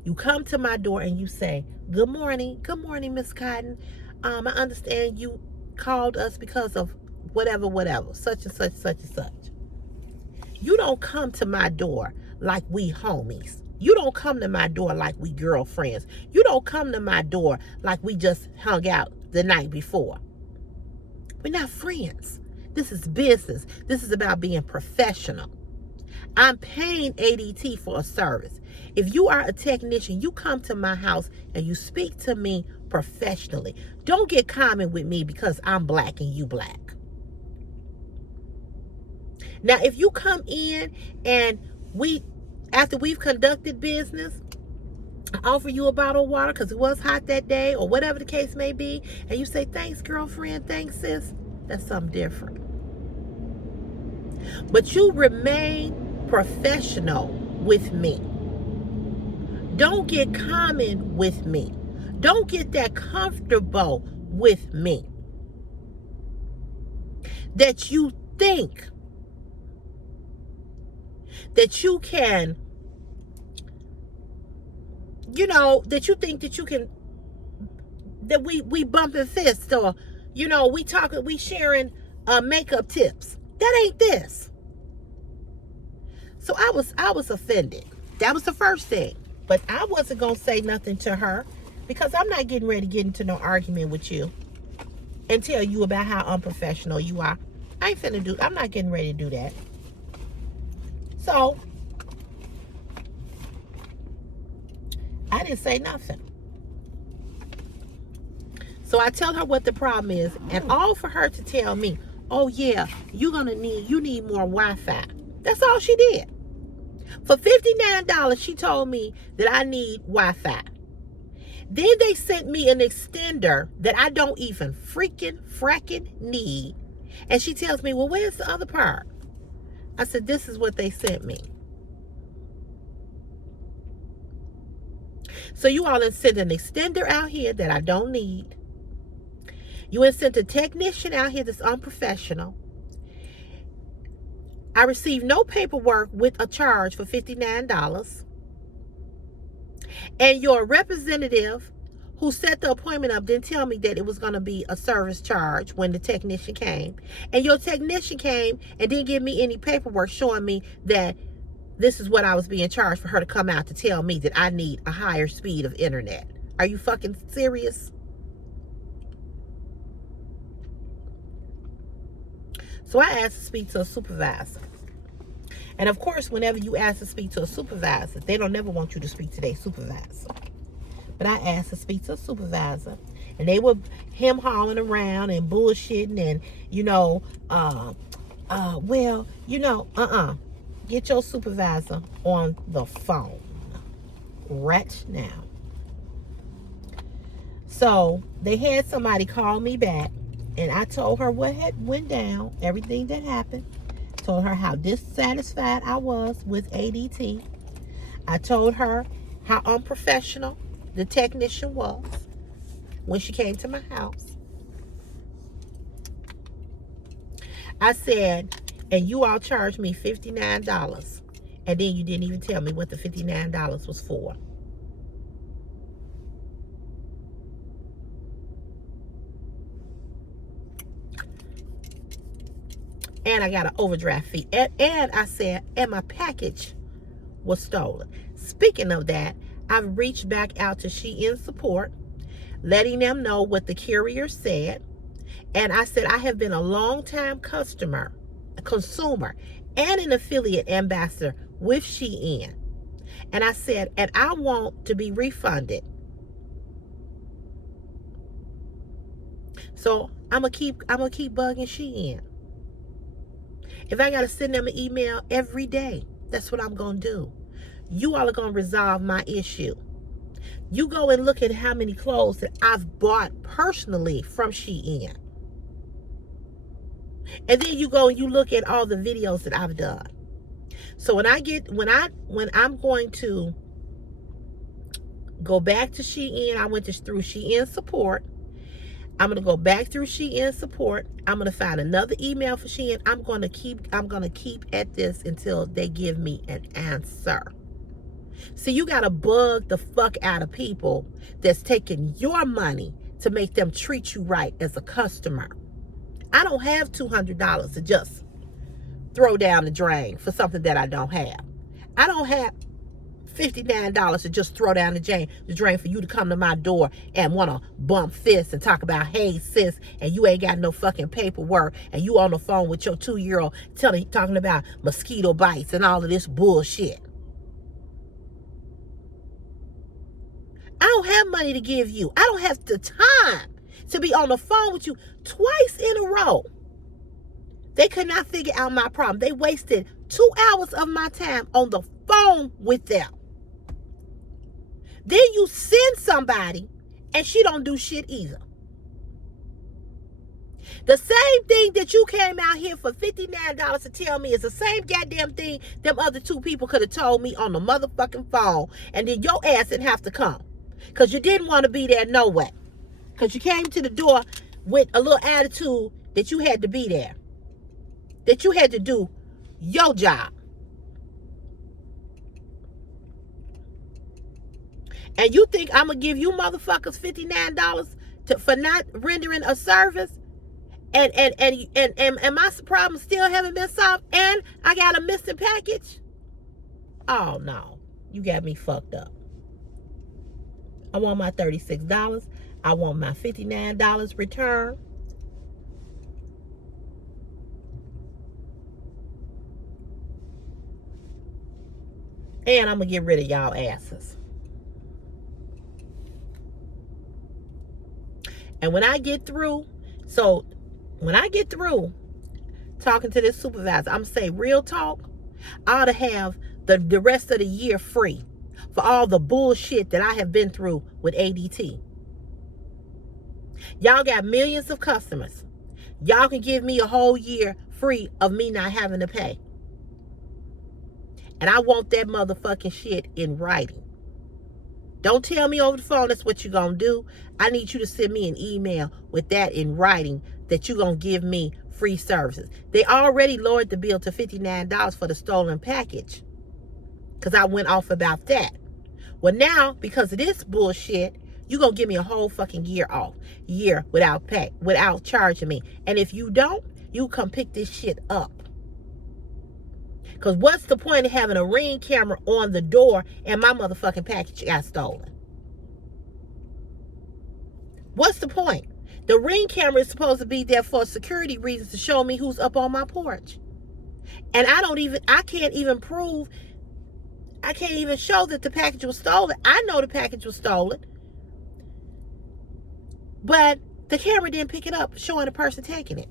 You come to my door and you say, good morning, Miss Cotton. I understand you called us because of whatever, such and such, such and such. You don't come to my door like we homies. You don't come to my door like we girlfriends. You don't come to my door like we just hung out the night before. We're not friends. This is business. This is about being professional. I'm paying ADT for a service. If you are a technician, you come to my house and you speak to me professionally. Don't get common with me because I'm black and you black. Now, if you come in and after we've conducted business, I offer you a bottle of water because it was hot that day or whatever the case may be, and you say, thanks, girlfriend, thanks, sis, that's something different. But you remain professional with me. Don't get common with me. Don't get that comfortable with me. That you think that you can, that you think that you can, that we bumping fists or, we sharing makeup tips. That ain't this. So I was offended. That was the first thing. But I wasn't going to say nothing to her because I'm not getting ready to get into no argument with you and tell you about how unprofessional you are. I'm not getting ready to do that. So I didn't say nothing. So I tell her what the problem is, and all for her to tell me, oh yeah, you need more Wi-Fi. That's all she did. For $59, she told me that I need Wi-Fi. Then they sent me an extender that I don't even fracking need. And she tells me, well, where's the other part? I said, this is what they sent me. So you all have sent an extender out here that I don't need. You have sent a technician out here that's unprofessional. I received no paperwork with a charge for $59. And your representative who set the appointment up didn't tell me that it was going to be a service charge when the technician came. And your technician came and didn't give me any paperwork showing me that this is what I was being charged for her to come out to tell me that I need a higher speed of internet. Are you fucking serious? So I asked to speak to a supervisor. And of course, whenever you ask to speak to a supervisor, they don't never want you to speak to their supervisor. But I asked to speak to a supervisor, and they were him-hawing around and bullshitting and, get your supervisor on the phone right now. So they had somebody call me back, and I told her what had went down, everything that happened. Told her how dissatisfied I was with ADT. I told her how unprofessional the technician was when she came to my house. I said, and you all charged me $59. And then you didn't even tell me what the $59 was for. And I got an overdraft fee. And I said, and my package was stolen. Speaking of that, I've reached back out to Shein support, letting them know what the carrier said. And I said, I have been a long-time consumer, and an affiliate ambassador with Shein. And I said, and I want to be refunded. So I'm gonna keep bugging Shein. If I gotta send them an email every day, that's what I'm gonna do. You all are gonna resolve my issue. You go and look at how many clothes that I've bought personally from Shein. And then you go and you look at all the videos that I've done. So when I'm going to go back to Shein, I went through Shein support. I'm going to go back through Shein support. I'm going to find another email for Shein. I'm going to keep at this until they give me an answer. So you got to bug the fuck out of people that's taking your money to make them treat you right as a customer. I don't have $200 to just throw down the drain for something that I don't have. I don't have $59 to just throw down the drain for you to come to my door and want to bump fists and talk about, hey sis, and you ain't got no fucking paperwork, and you on the phone with your 2-year-old talking about mosquito bites and all of this bullshit. I don't have money to give you. I don't have the time to be on the phone with you twice in a row. They could not figure out my problem. They wasted 2 hours of my time on the phone with them. Then you send somebody and she don't do shit either. The same thing that you came out here for $59 to tell me is the same goddamn thing them other 2 people could have told me on the motherfucking phone, and then your ass didn't have to come. Because you didn't want to be there no way. Because you came to the door with a little attitude that you had to be there. That you had to do your job. And you think I'm going to give you motherfuckers $59 for not rendering a service? And my problems still haven't been solved? And I got a missing package? Oh, no. You got me fucked up. I want my $36. I want my $59 return. And I'm going to get rid of y'all asses. And when I get through talking to this supervisor, I'm going to say, real talk, I ought to have the rest of the year free for all the bullshit that I have been through with ADT. Y'all got millions of customers. Y'all can give me a whole year free of me not having to pay. And I want that motherfucking shit in writing. Don't tell me over the phone that's what you're going to do. I need you to send me an email with that in writing that you're going to give me free services. They already lowered the bill to $59 for the stolen package, because I went off about that. Well, now, because of this bullshit, you're going to give me a whole fucking year without charging me. And if you don't, you come pick this shit up. Because what's the point of having a Ring camera on the door and my motherfucking package got stolen? What's the point? The Ring camera is supposed to be there for security reasons, to show me who's up on my porch. And I can't even show that the package was stolen. I know the package was stolen, but the camera didn't pick it up showing the person taking it.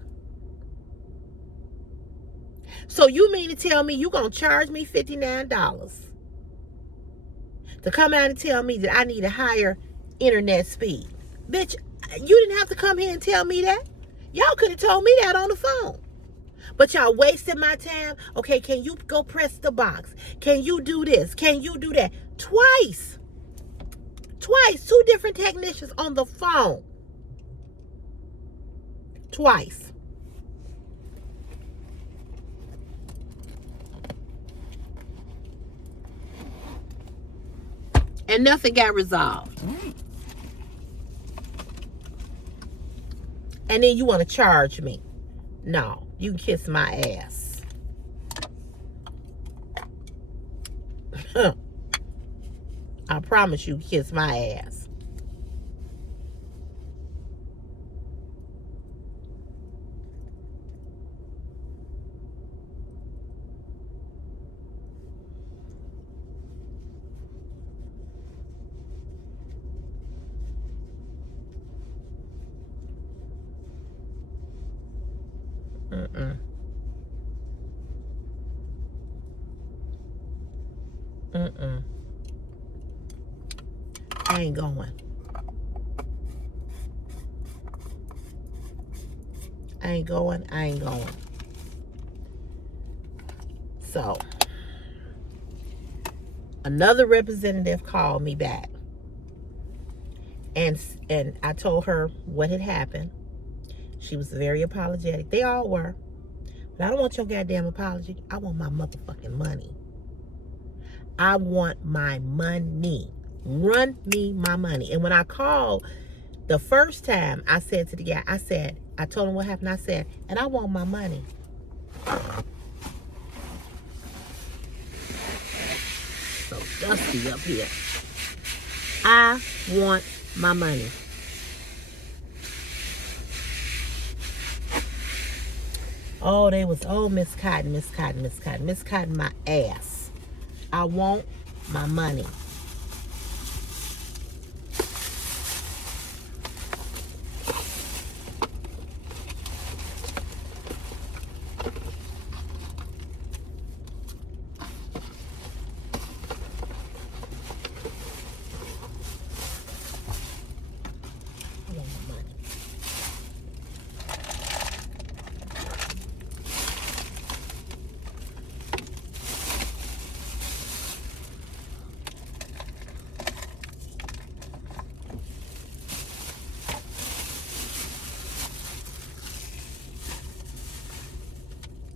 So you mean to tell me you're going to charge me $59 to come out and tell me that I need a higher internet speed? Bitch, you didn't have to come here and tell me that. Y'all could have told me that on the phone. But y'all wasted my time. Okay, can you go press the box? Can you do this? Can you do that? Twice. 2 different technicians on the phone. Twice. And nothing got resolved. And then you want to charge me. No, you can kiss my ass. I promise you, kiss my ass. Mm-mm. Mm-mm. I ain't going. I ain't going. I ain't going. So, another representative called me back. And I told her what had happened. She was very apologetic. They all were. But I don't want your goddamn apology. I want my motherfucking money. I want my money. Run me my money. And when I called the first time, I said to the guy, I told him what happened. I said, and I want my money. So dusty up here. I want my money. Oh, they was, Miss Cotton, my ass. I want my money. I want my money.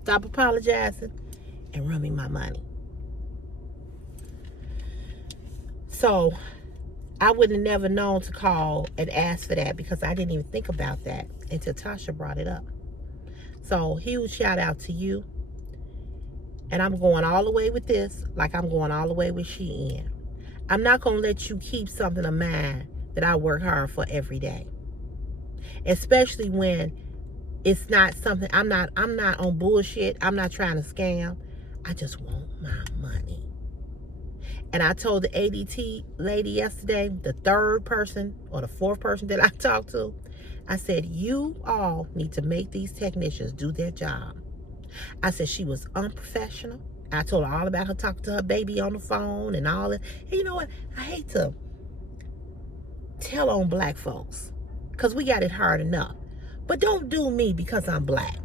Stop apologizing and run me my money. So I would have never known to call and ask for that because I didn't even think about that until Tasha brought it up. So huge shout out to you. And I'm going all the way with this like I'm going all the way with Shein. I'm not going to let you keep something of mine that I work hard for every day. Especially when it's not something, I'm not on bullshit. I'm not trying to scam. I just want my money. And I told the ADT lady yesterday, the third person or the fourth person that I talked to, I said, you all need to make these technicians do their job. I said she was unprofessional. I told her all about her talking to her baby on the phone and all that. And you know what? I hate to tell on black folks because we got it hard enough. But don't do me because I'm black.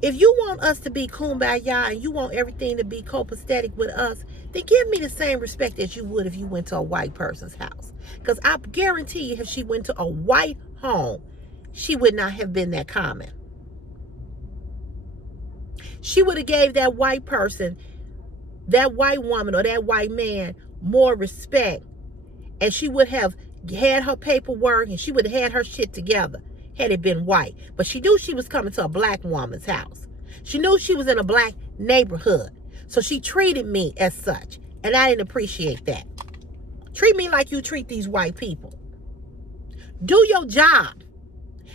If you want us to be kumbaya and you want everything to be copacetic with us, then give me the same respect as you would if you went to a white person's house. Because I guarantee you if she went to a white home, she would not have been that common. She would have gave that white person, that white woman or that white man more respect. And she would have had her paperwork and she would have had her shit together had it been white. But she knew she was coming to a black woman's house. She knew she was in a black neighborhood. So she treated me as such. And I didn't appreciate that. Treat me like you treat these white people. Do your job.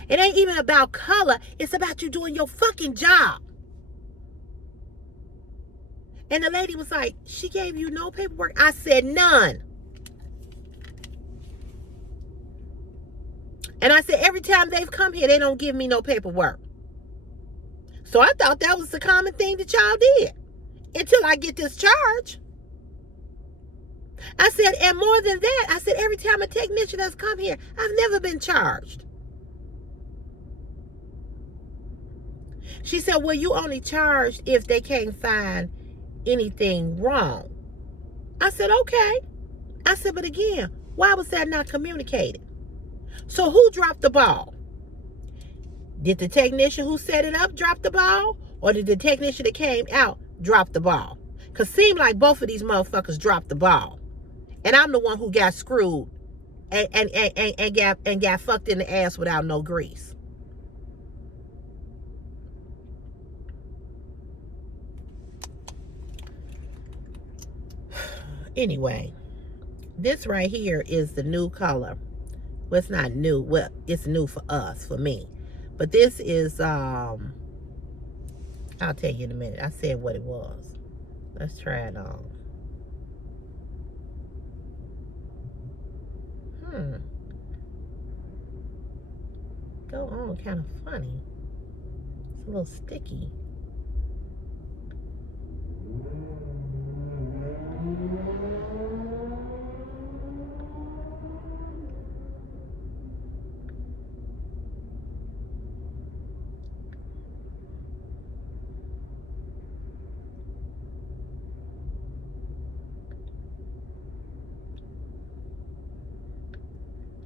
It ain't even about color. It's about you doing your fucking job. And the lady was like, she gave you no paperwork? I said none. And I said, every time they've come here, they don't give me no paperwork. So I thought that was the common thing that y'all did. Until I get this charge. I said, and more than that, I said, every time a technician has come here, I've never been charged. She said, well, you only charged if they can't find anything wrong. I said, okay. I said, but again, why was that not communicated? So who dropped the ball? Did the technician who set it up drop the ball? Or did the technician that came out drop the ball? Because it seemed like both of these motherfuckers dropped the ball. And I'm the one who got screwed and got fucked in the ass without no grease. Anyway, this right here is the new color. Well, it's not new. Well, it's new for us, for me. But this is, I'll tell you in a minute. I said what it was. Let's try it on. Go on, kind of funny. It's a little sticky.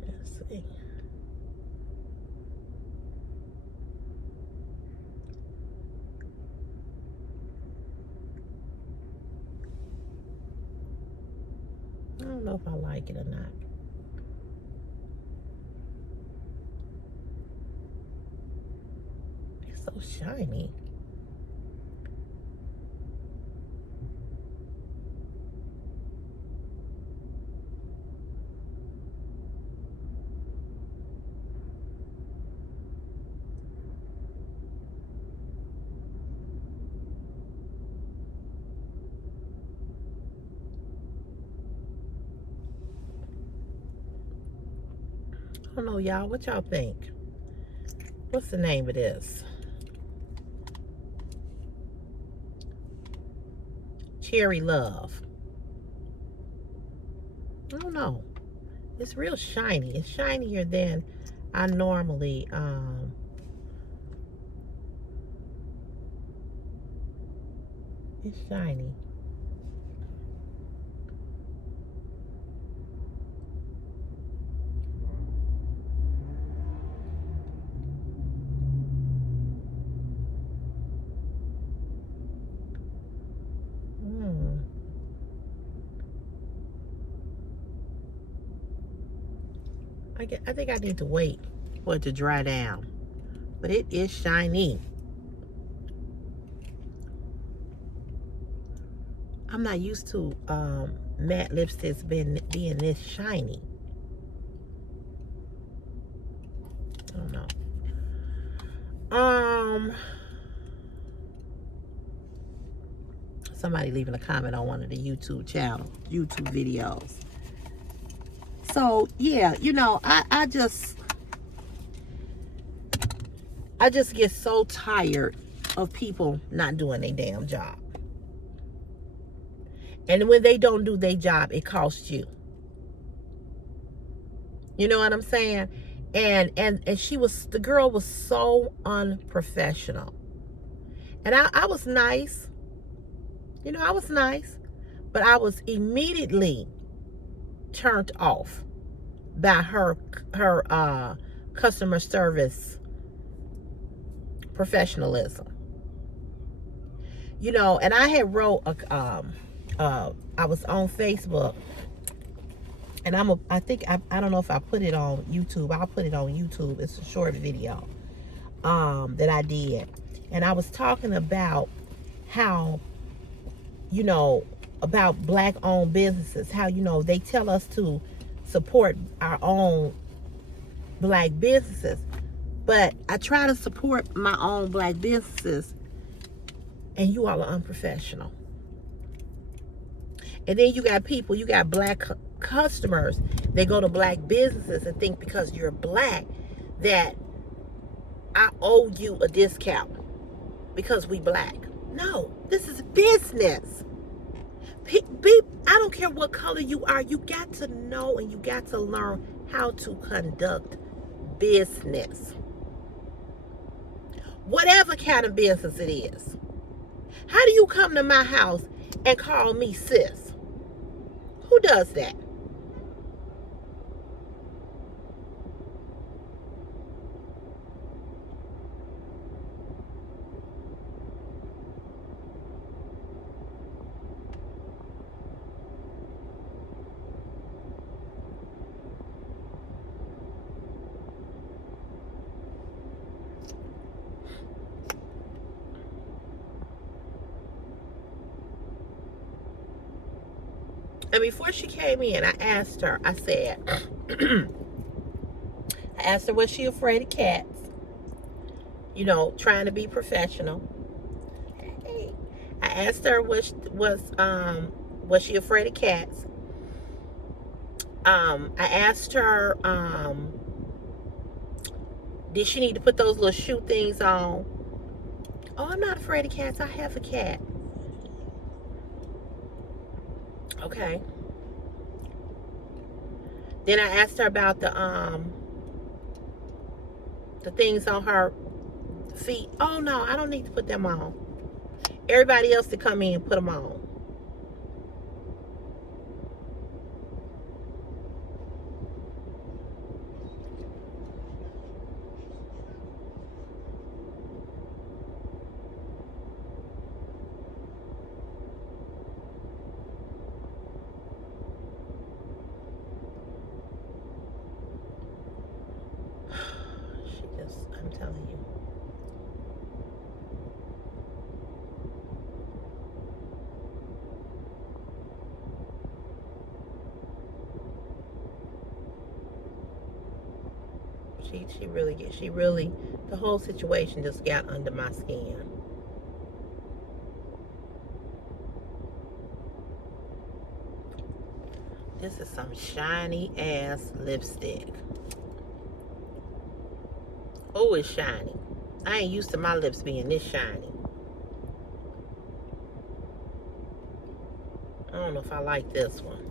Let's see. I don't know if I like it or not. It's so shiny. I don't know, y'all. What y'all think? What's the name of this? Cherry Love. I don't know. It's real shiny. It's shinier than I normally it's shiny. I think I need to wait for it to dry down. But it is shiny. I'm not used to matte lipsticks being this shiny. I don't know. Somebody leaving a comment on one of the YouTube videos. So yeah, you know, I just get so tired of people not doing their damn job. And when they don't do their job, it costs you. You know what I'm saying? And the girl was so unprofessional. And I was nice. You know, I was nice. But I was immediately turned off by her customer service professionalism. You know, and I had wrote I was on Facebook, and I think I don't know if I put it on YouTube. I'll put it on YouTube. It's a short video that I did, and I was talking about how, you know, about black-owned businesses, how, you know, they tell us to support our own black businesses, but I try to support my own black businesses, and you all are unprofessional. And then you got black customers. They go to black businesses and think because you're black that I owe you a discount because we black. No, this is business. I don't care what color you are. You got to know and you got to learn how to conduct business. Whatever kind of business it is. How do you come to my house and call me sis? Who does that? And before she came in, I asked her, I said, I asked her, was she afraid of cats? You know, trying to be professional. Hey. I asked her, was she afraid of cats? I asked her, did she need to put those little shoe things on? Oh, I'm not afraid of cats. I have a cat. Okay. Then I asked her about the things on her feet. Oh no, I don't need to put them on. Everybody else to come in and put them on. I'm telling you. The whole situation just got under my skin. This is some shiny ass lipstick. Oh, it's shiny. I ain't used to my lips being this shiny. I don't know if I like this one.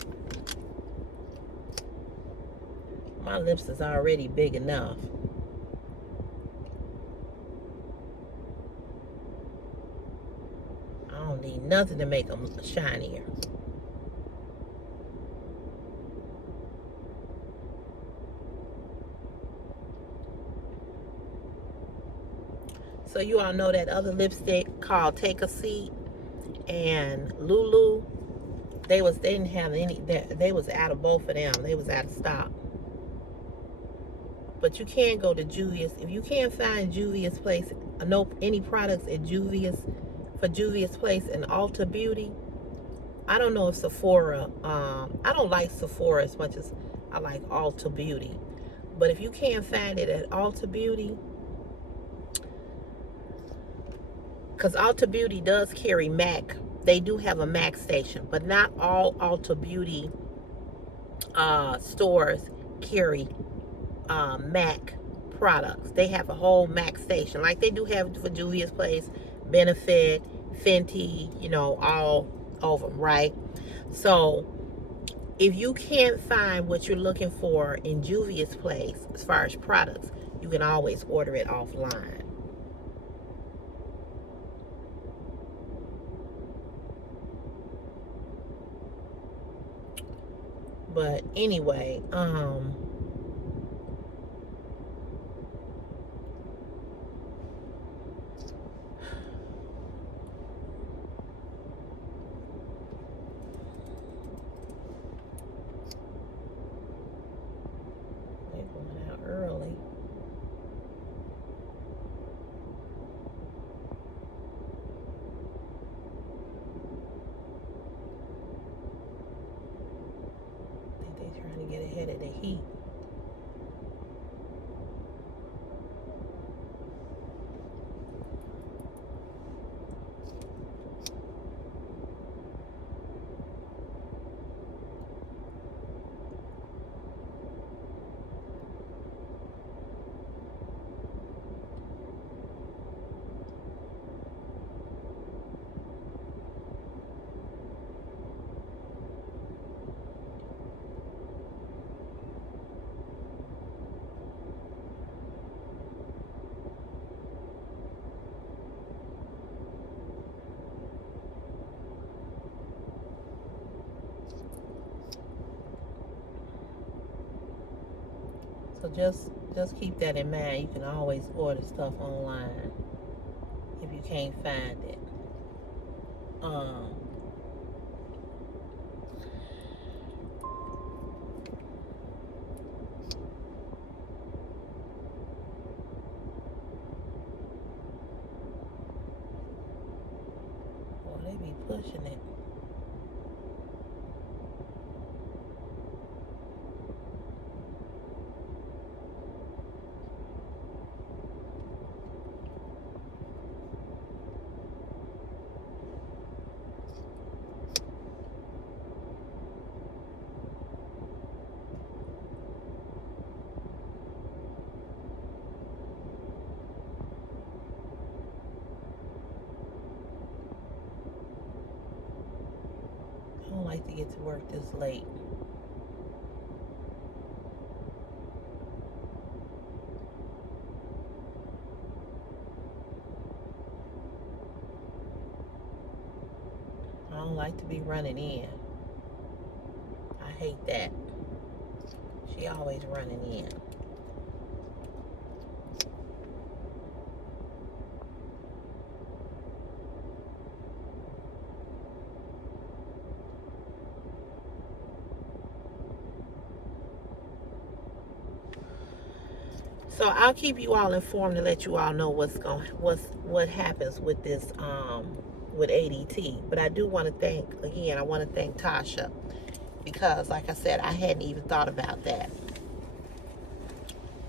My lips is already big enough. I don't need nothing to make them shinier. So you all know that other lipstick called Take a Seat and Lulu. They didn't have any. They was out of both of them. They was out of stock. But you can go to Juvia's. If you can't find Juvia's Place, any products at Juvia's Place and Ulta Beauty. I don't know if Sephora. I don't like Sephora as much as I like Ulta Beauty. But if you can't find it at Ulta Beauty, because Ulta Beauty does carry MAC. They do have a MAC station, but not all Ulta Beauty stores carry MAC products. They have a whole MAC station, like they do have for Juvia's Place, Benefit, Fenty, all over them, right? So if you can't find what you're looking for in Juvia's Place as far as products, you can always order it offline. But anyway, they're going out early. I think they're trying to get ahead of the heat. So just keep that in mind. You can always order stuff online if you can't find it. Well, they be pushing it. like to get to work this late. I don't like to be running in. I hate that. She always running in. So I'll keep you all informed to let you all know what happens with this with ADT. But I do want to thank again. I want to thank Tasha because, like I said, I hadn't even thought about that.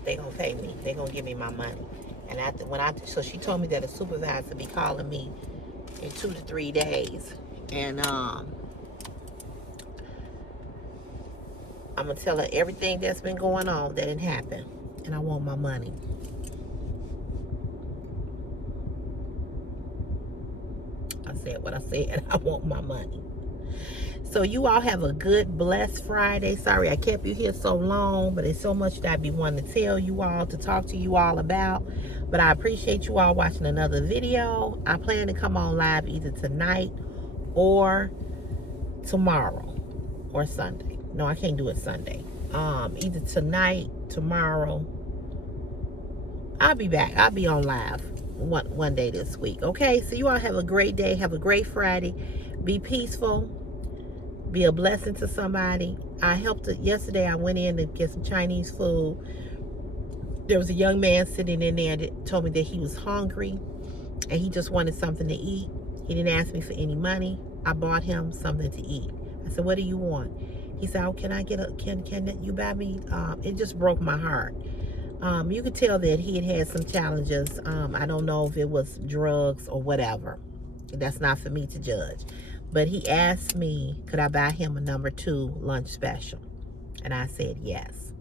They gonna pay me. They gonna give me my money. And so she told me that a supervisor be calling me in 2 to 3 days, and I'm gonna tell her everything that's been going on that didn't happen, and I want my money. I said what I said. I want my money. So you all have a good, blessed Friday. Sorry I kept you here so long, but there's so much that I be wanting to tell you all, to talk to you all about. But I appreciate you all watching another video. I plan to come on live either tonight or tomorrow or Sunday. No, I can't do it Sunday. Either tonight, tomorrow. I'll be back. I'll be on live one day this week. Okay, so you all have a great day. Have a great Friday. Be peaceful. Be a blessing to somebody. Yesterday I went in to get some Chinese food. There was a young man sitting in there that told me that he was hungry and he just wanted something to eat. He didn't ask me for any money. I bought him something to eat. I said, what do you want? He said, oh, can you buy me? It just broke my heart. You could tell that he had some challenges. I don't know if it was drugs or whatever. That's not for me to judge. But he asked me, could I buy him a number 2 lunch special? And I said yes.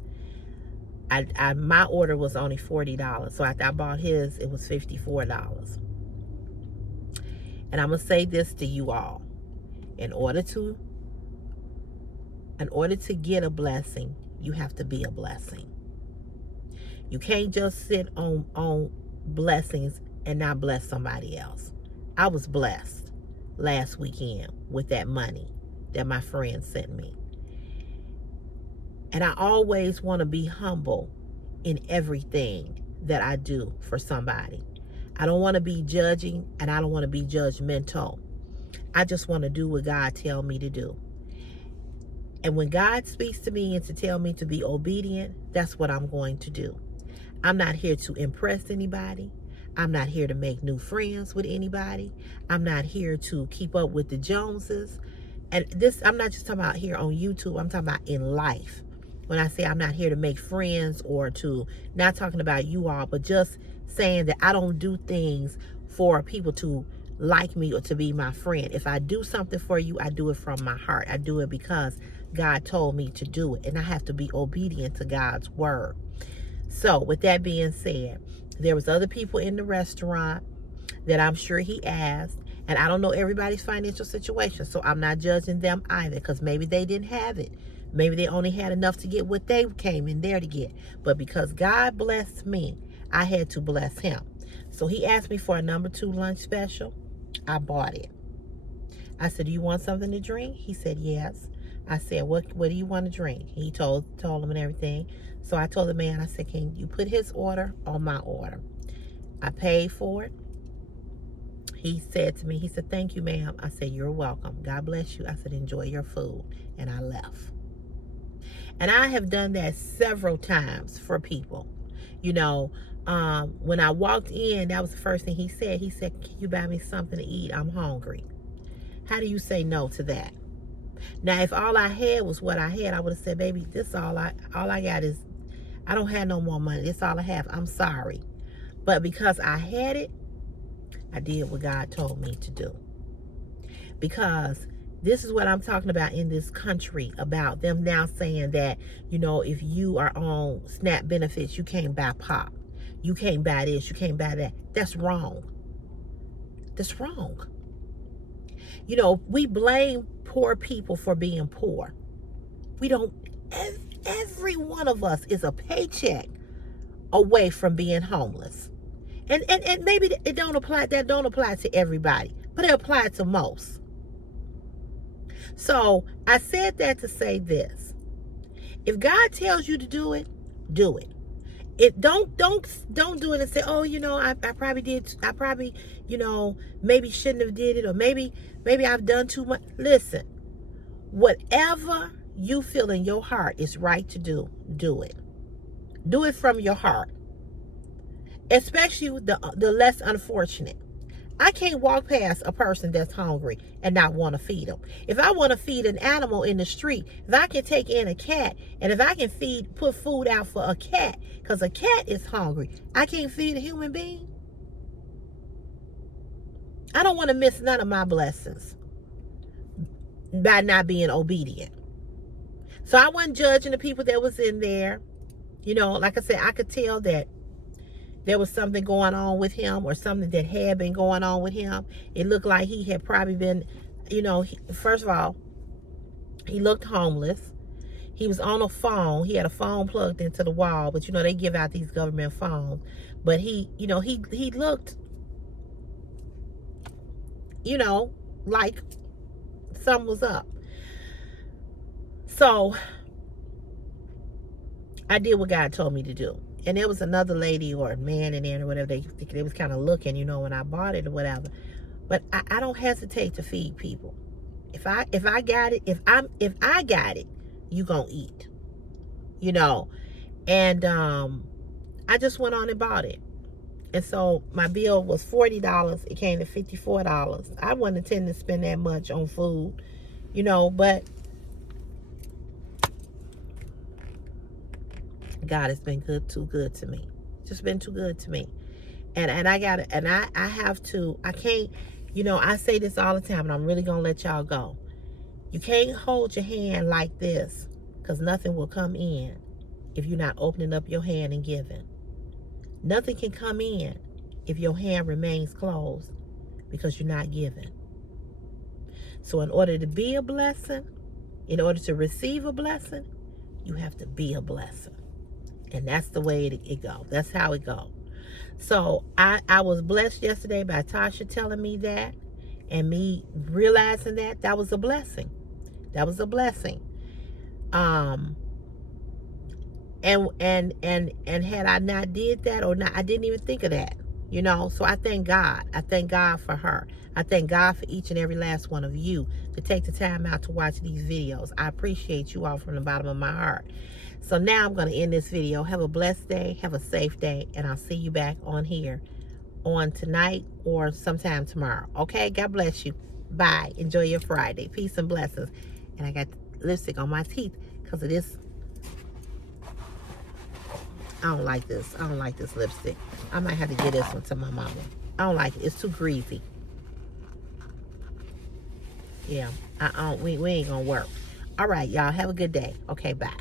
My order was only $40. So after I bought his, it was $54. And I'm going to say this to you all. In order to get a blessing, you have to be a blessing. You can't just sit on blessings and not bless somebody else. I was blessed last weekend with that money that my friend sent me. And I always want to be humble in everything that I do for somebody. I don't want to be judging and I don't want to be judgmental. I just want to do what God tells me to do. And when God speaks to me and to tell me to be obedient, that's what I'm going to do. I'm not here to impress anybody. I'm not here to make new friends with anybody. I'm not here to keep up with the Joneses. And this, I'm not just talking about here on YouTube. I'm talking about in life. When I say I'm not here to make friends or to, not talking about you all, but just saying that I don't do things for people to like me or to be my friend. If I do something for you, I do it from my heart. I do it because God told me to do it. And I have to be obedient to God's word. So with that being said, there was other people in the restaurant that I'm sure he asked. And I don't know everybody's financial situation. So I'm not judging them either because maybe they didn't have it. Maybe they only had enough to get what they came in there to get. But because God blessed me, I had to bless him. So he asked me for a number 2 lunch special. I bought it. I said, do you want something to drink? He said, yes. I said, what do you want to drink? He told him and everything. So I told the man, I said, can you put his order on my order? I paid for it. He said to me, he said, thank you, ma'am. I said, you're welcome. God bless you. I said, enjoy your food. And I left. And I have done that several times for people. You know, when I walked in, that was the first thing he said. He said, can you buy me something to eat? I'm hungry. How do you say no to that? Now, if all I had was what I had, I would have said, baby, this all I got is, I don't have no more money. This all I have. I'm sorry. But because I had it, I did what God told me to do. Because this is what I'm talking about in this country, about them now saying that, you know, if you are on SNAP benefits, you can't buy pop. You can't buy this. You can't buy that. That's wrong. That's wrong. You know, we blame poor people for being poor. We don't, every one of us is a paycheck away from being homeless. And maybe it don't apply, that don't apply to everybody, but it applies to most. So I said that to say this. If God tells you to do it, do it. It don't do it and say, oh, you know, I probably did, I probably, you know, maybe shouldn't have did it, or maybe I've done too much. Listen, whatever you feel in your heart is right to do, do it. Do it from your heart. Especially the less unfortunate. I can't walk past a person that's hungry and not want to feed them. If I want to feed an animal in the street, if I can take in a cat, and if I can put food out for a cat, because a cat is hungry, I can't feed a human being. I don't want to miss none of my blessings by not being obedient. So I wasn't judging the people that was in there. You know, like I said, I could tell that there was something going on with him, or something that had been going on with him. It looked like he had probably been, you know, first of all, he looked homeless. He was on a phone. He had a phone plugged into the wall, but you know, they give out these government phones. But he, you know, he looked, you know, like something was up. So I did what God told me to do. And there was another lady or a man in there or whatever. They was kind of looking, you know, when I bought it or whatever. But I don't hesitate to feed people. If I got it, if I got it, you gonna eat. You know. And I just went on and bought it. And so my bill was $40. It came to $54. I wasn't intending to spend that much on food, you know, but God has been too good to me. Just been too good to me. And I got it. And I have to, I can't, you know, I say this all the time, and I'm really going to let y'all go. You can't hold your hand like this, because nothing will come in if you're not opening up your hand and giving. Nothing can come in if your hand remains closed, because you're not giving. So in order to be a blessing, in order to receive a blessing, you have to be a blessing. And that's the way it go. That's how it go. So I was blessed yesterday by Tasha telling me that, and me realizing that was a blessing. That was a blessing. And had I not did that, or not, I didn't even think of that, you know. So I thank God. I thank God for her. I thank God for each and every last one of you to take the time out to watch these videos. I appreciate you all from the bottom of my heart. So now I'm going to end this video. Have a blessed day. Have a safe day. And I'll see you back on here on tonight or sometime tomorrow. Okay? God bless you. Bye. Enjoy your Friday. Peace and blessings. And I got lipstick on my teeth because of this. I don't like this. I don't like this lipstick. I might have to give this one to my mama. I don't like it. It's too greasy. Yeah. We ain't going to work. All right, y'all. Have a good day. Okay, bye.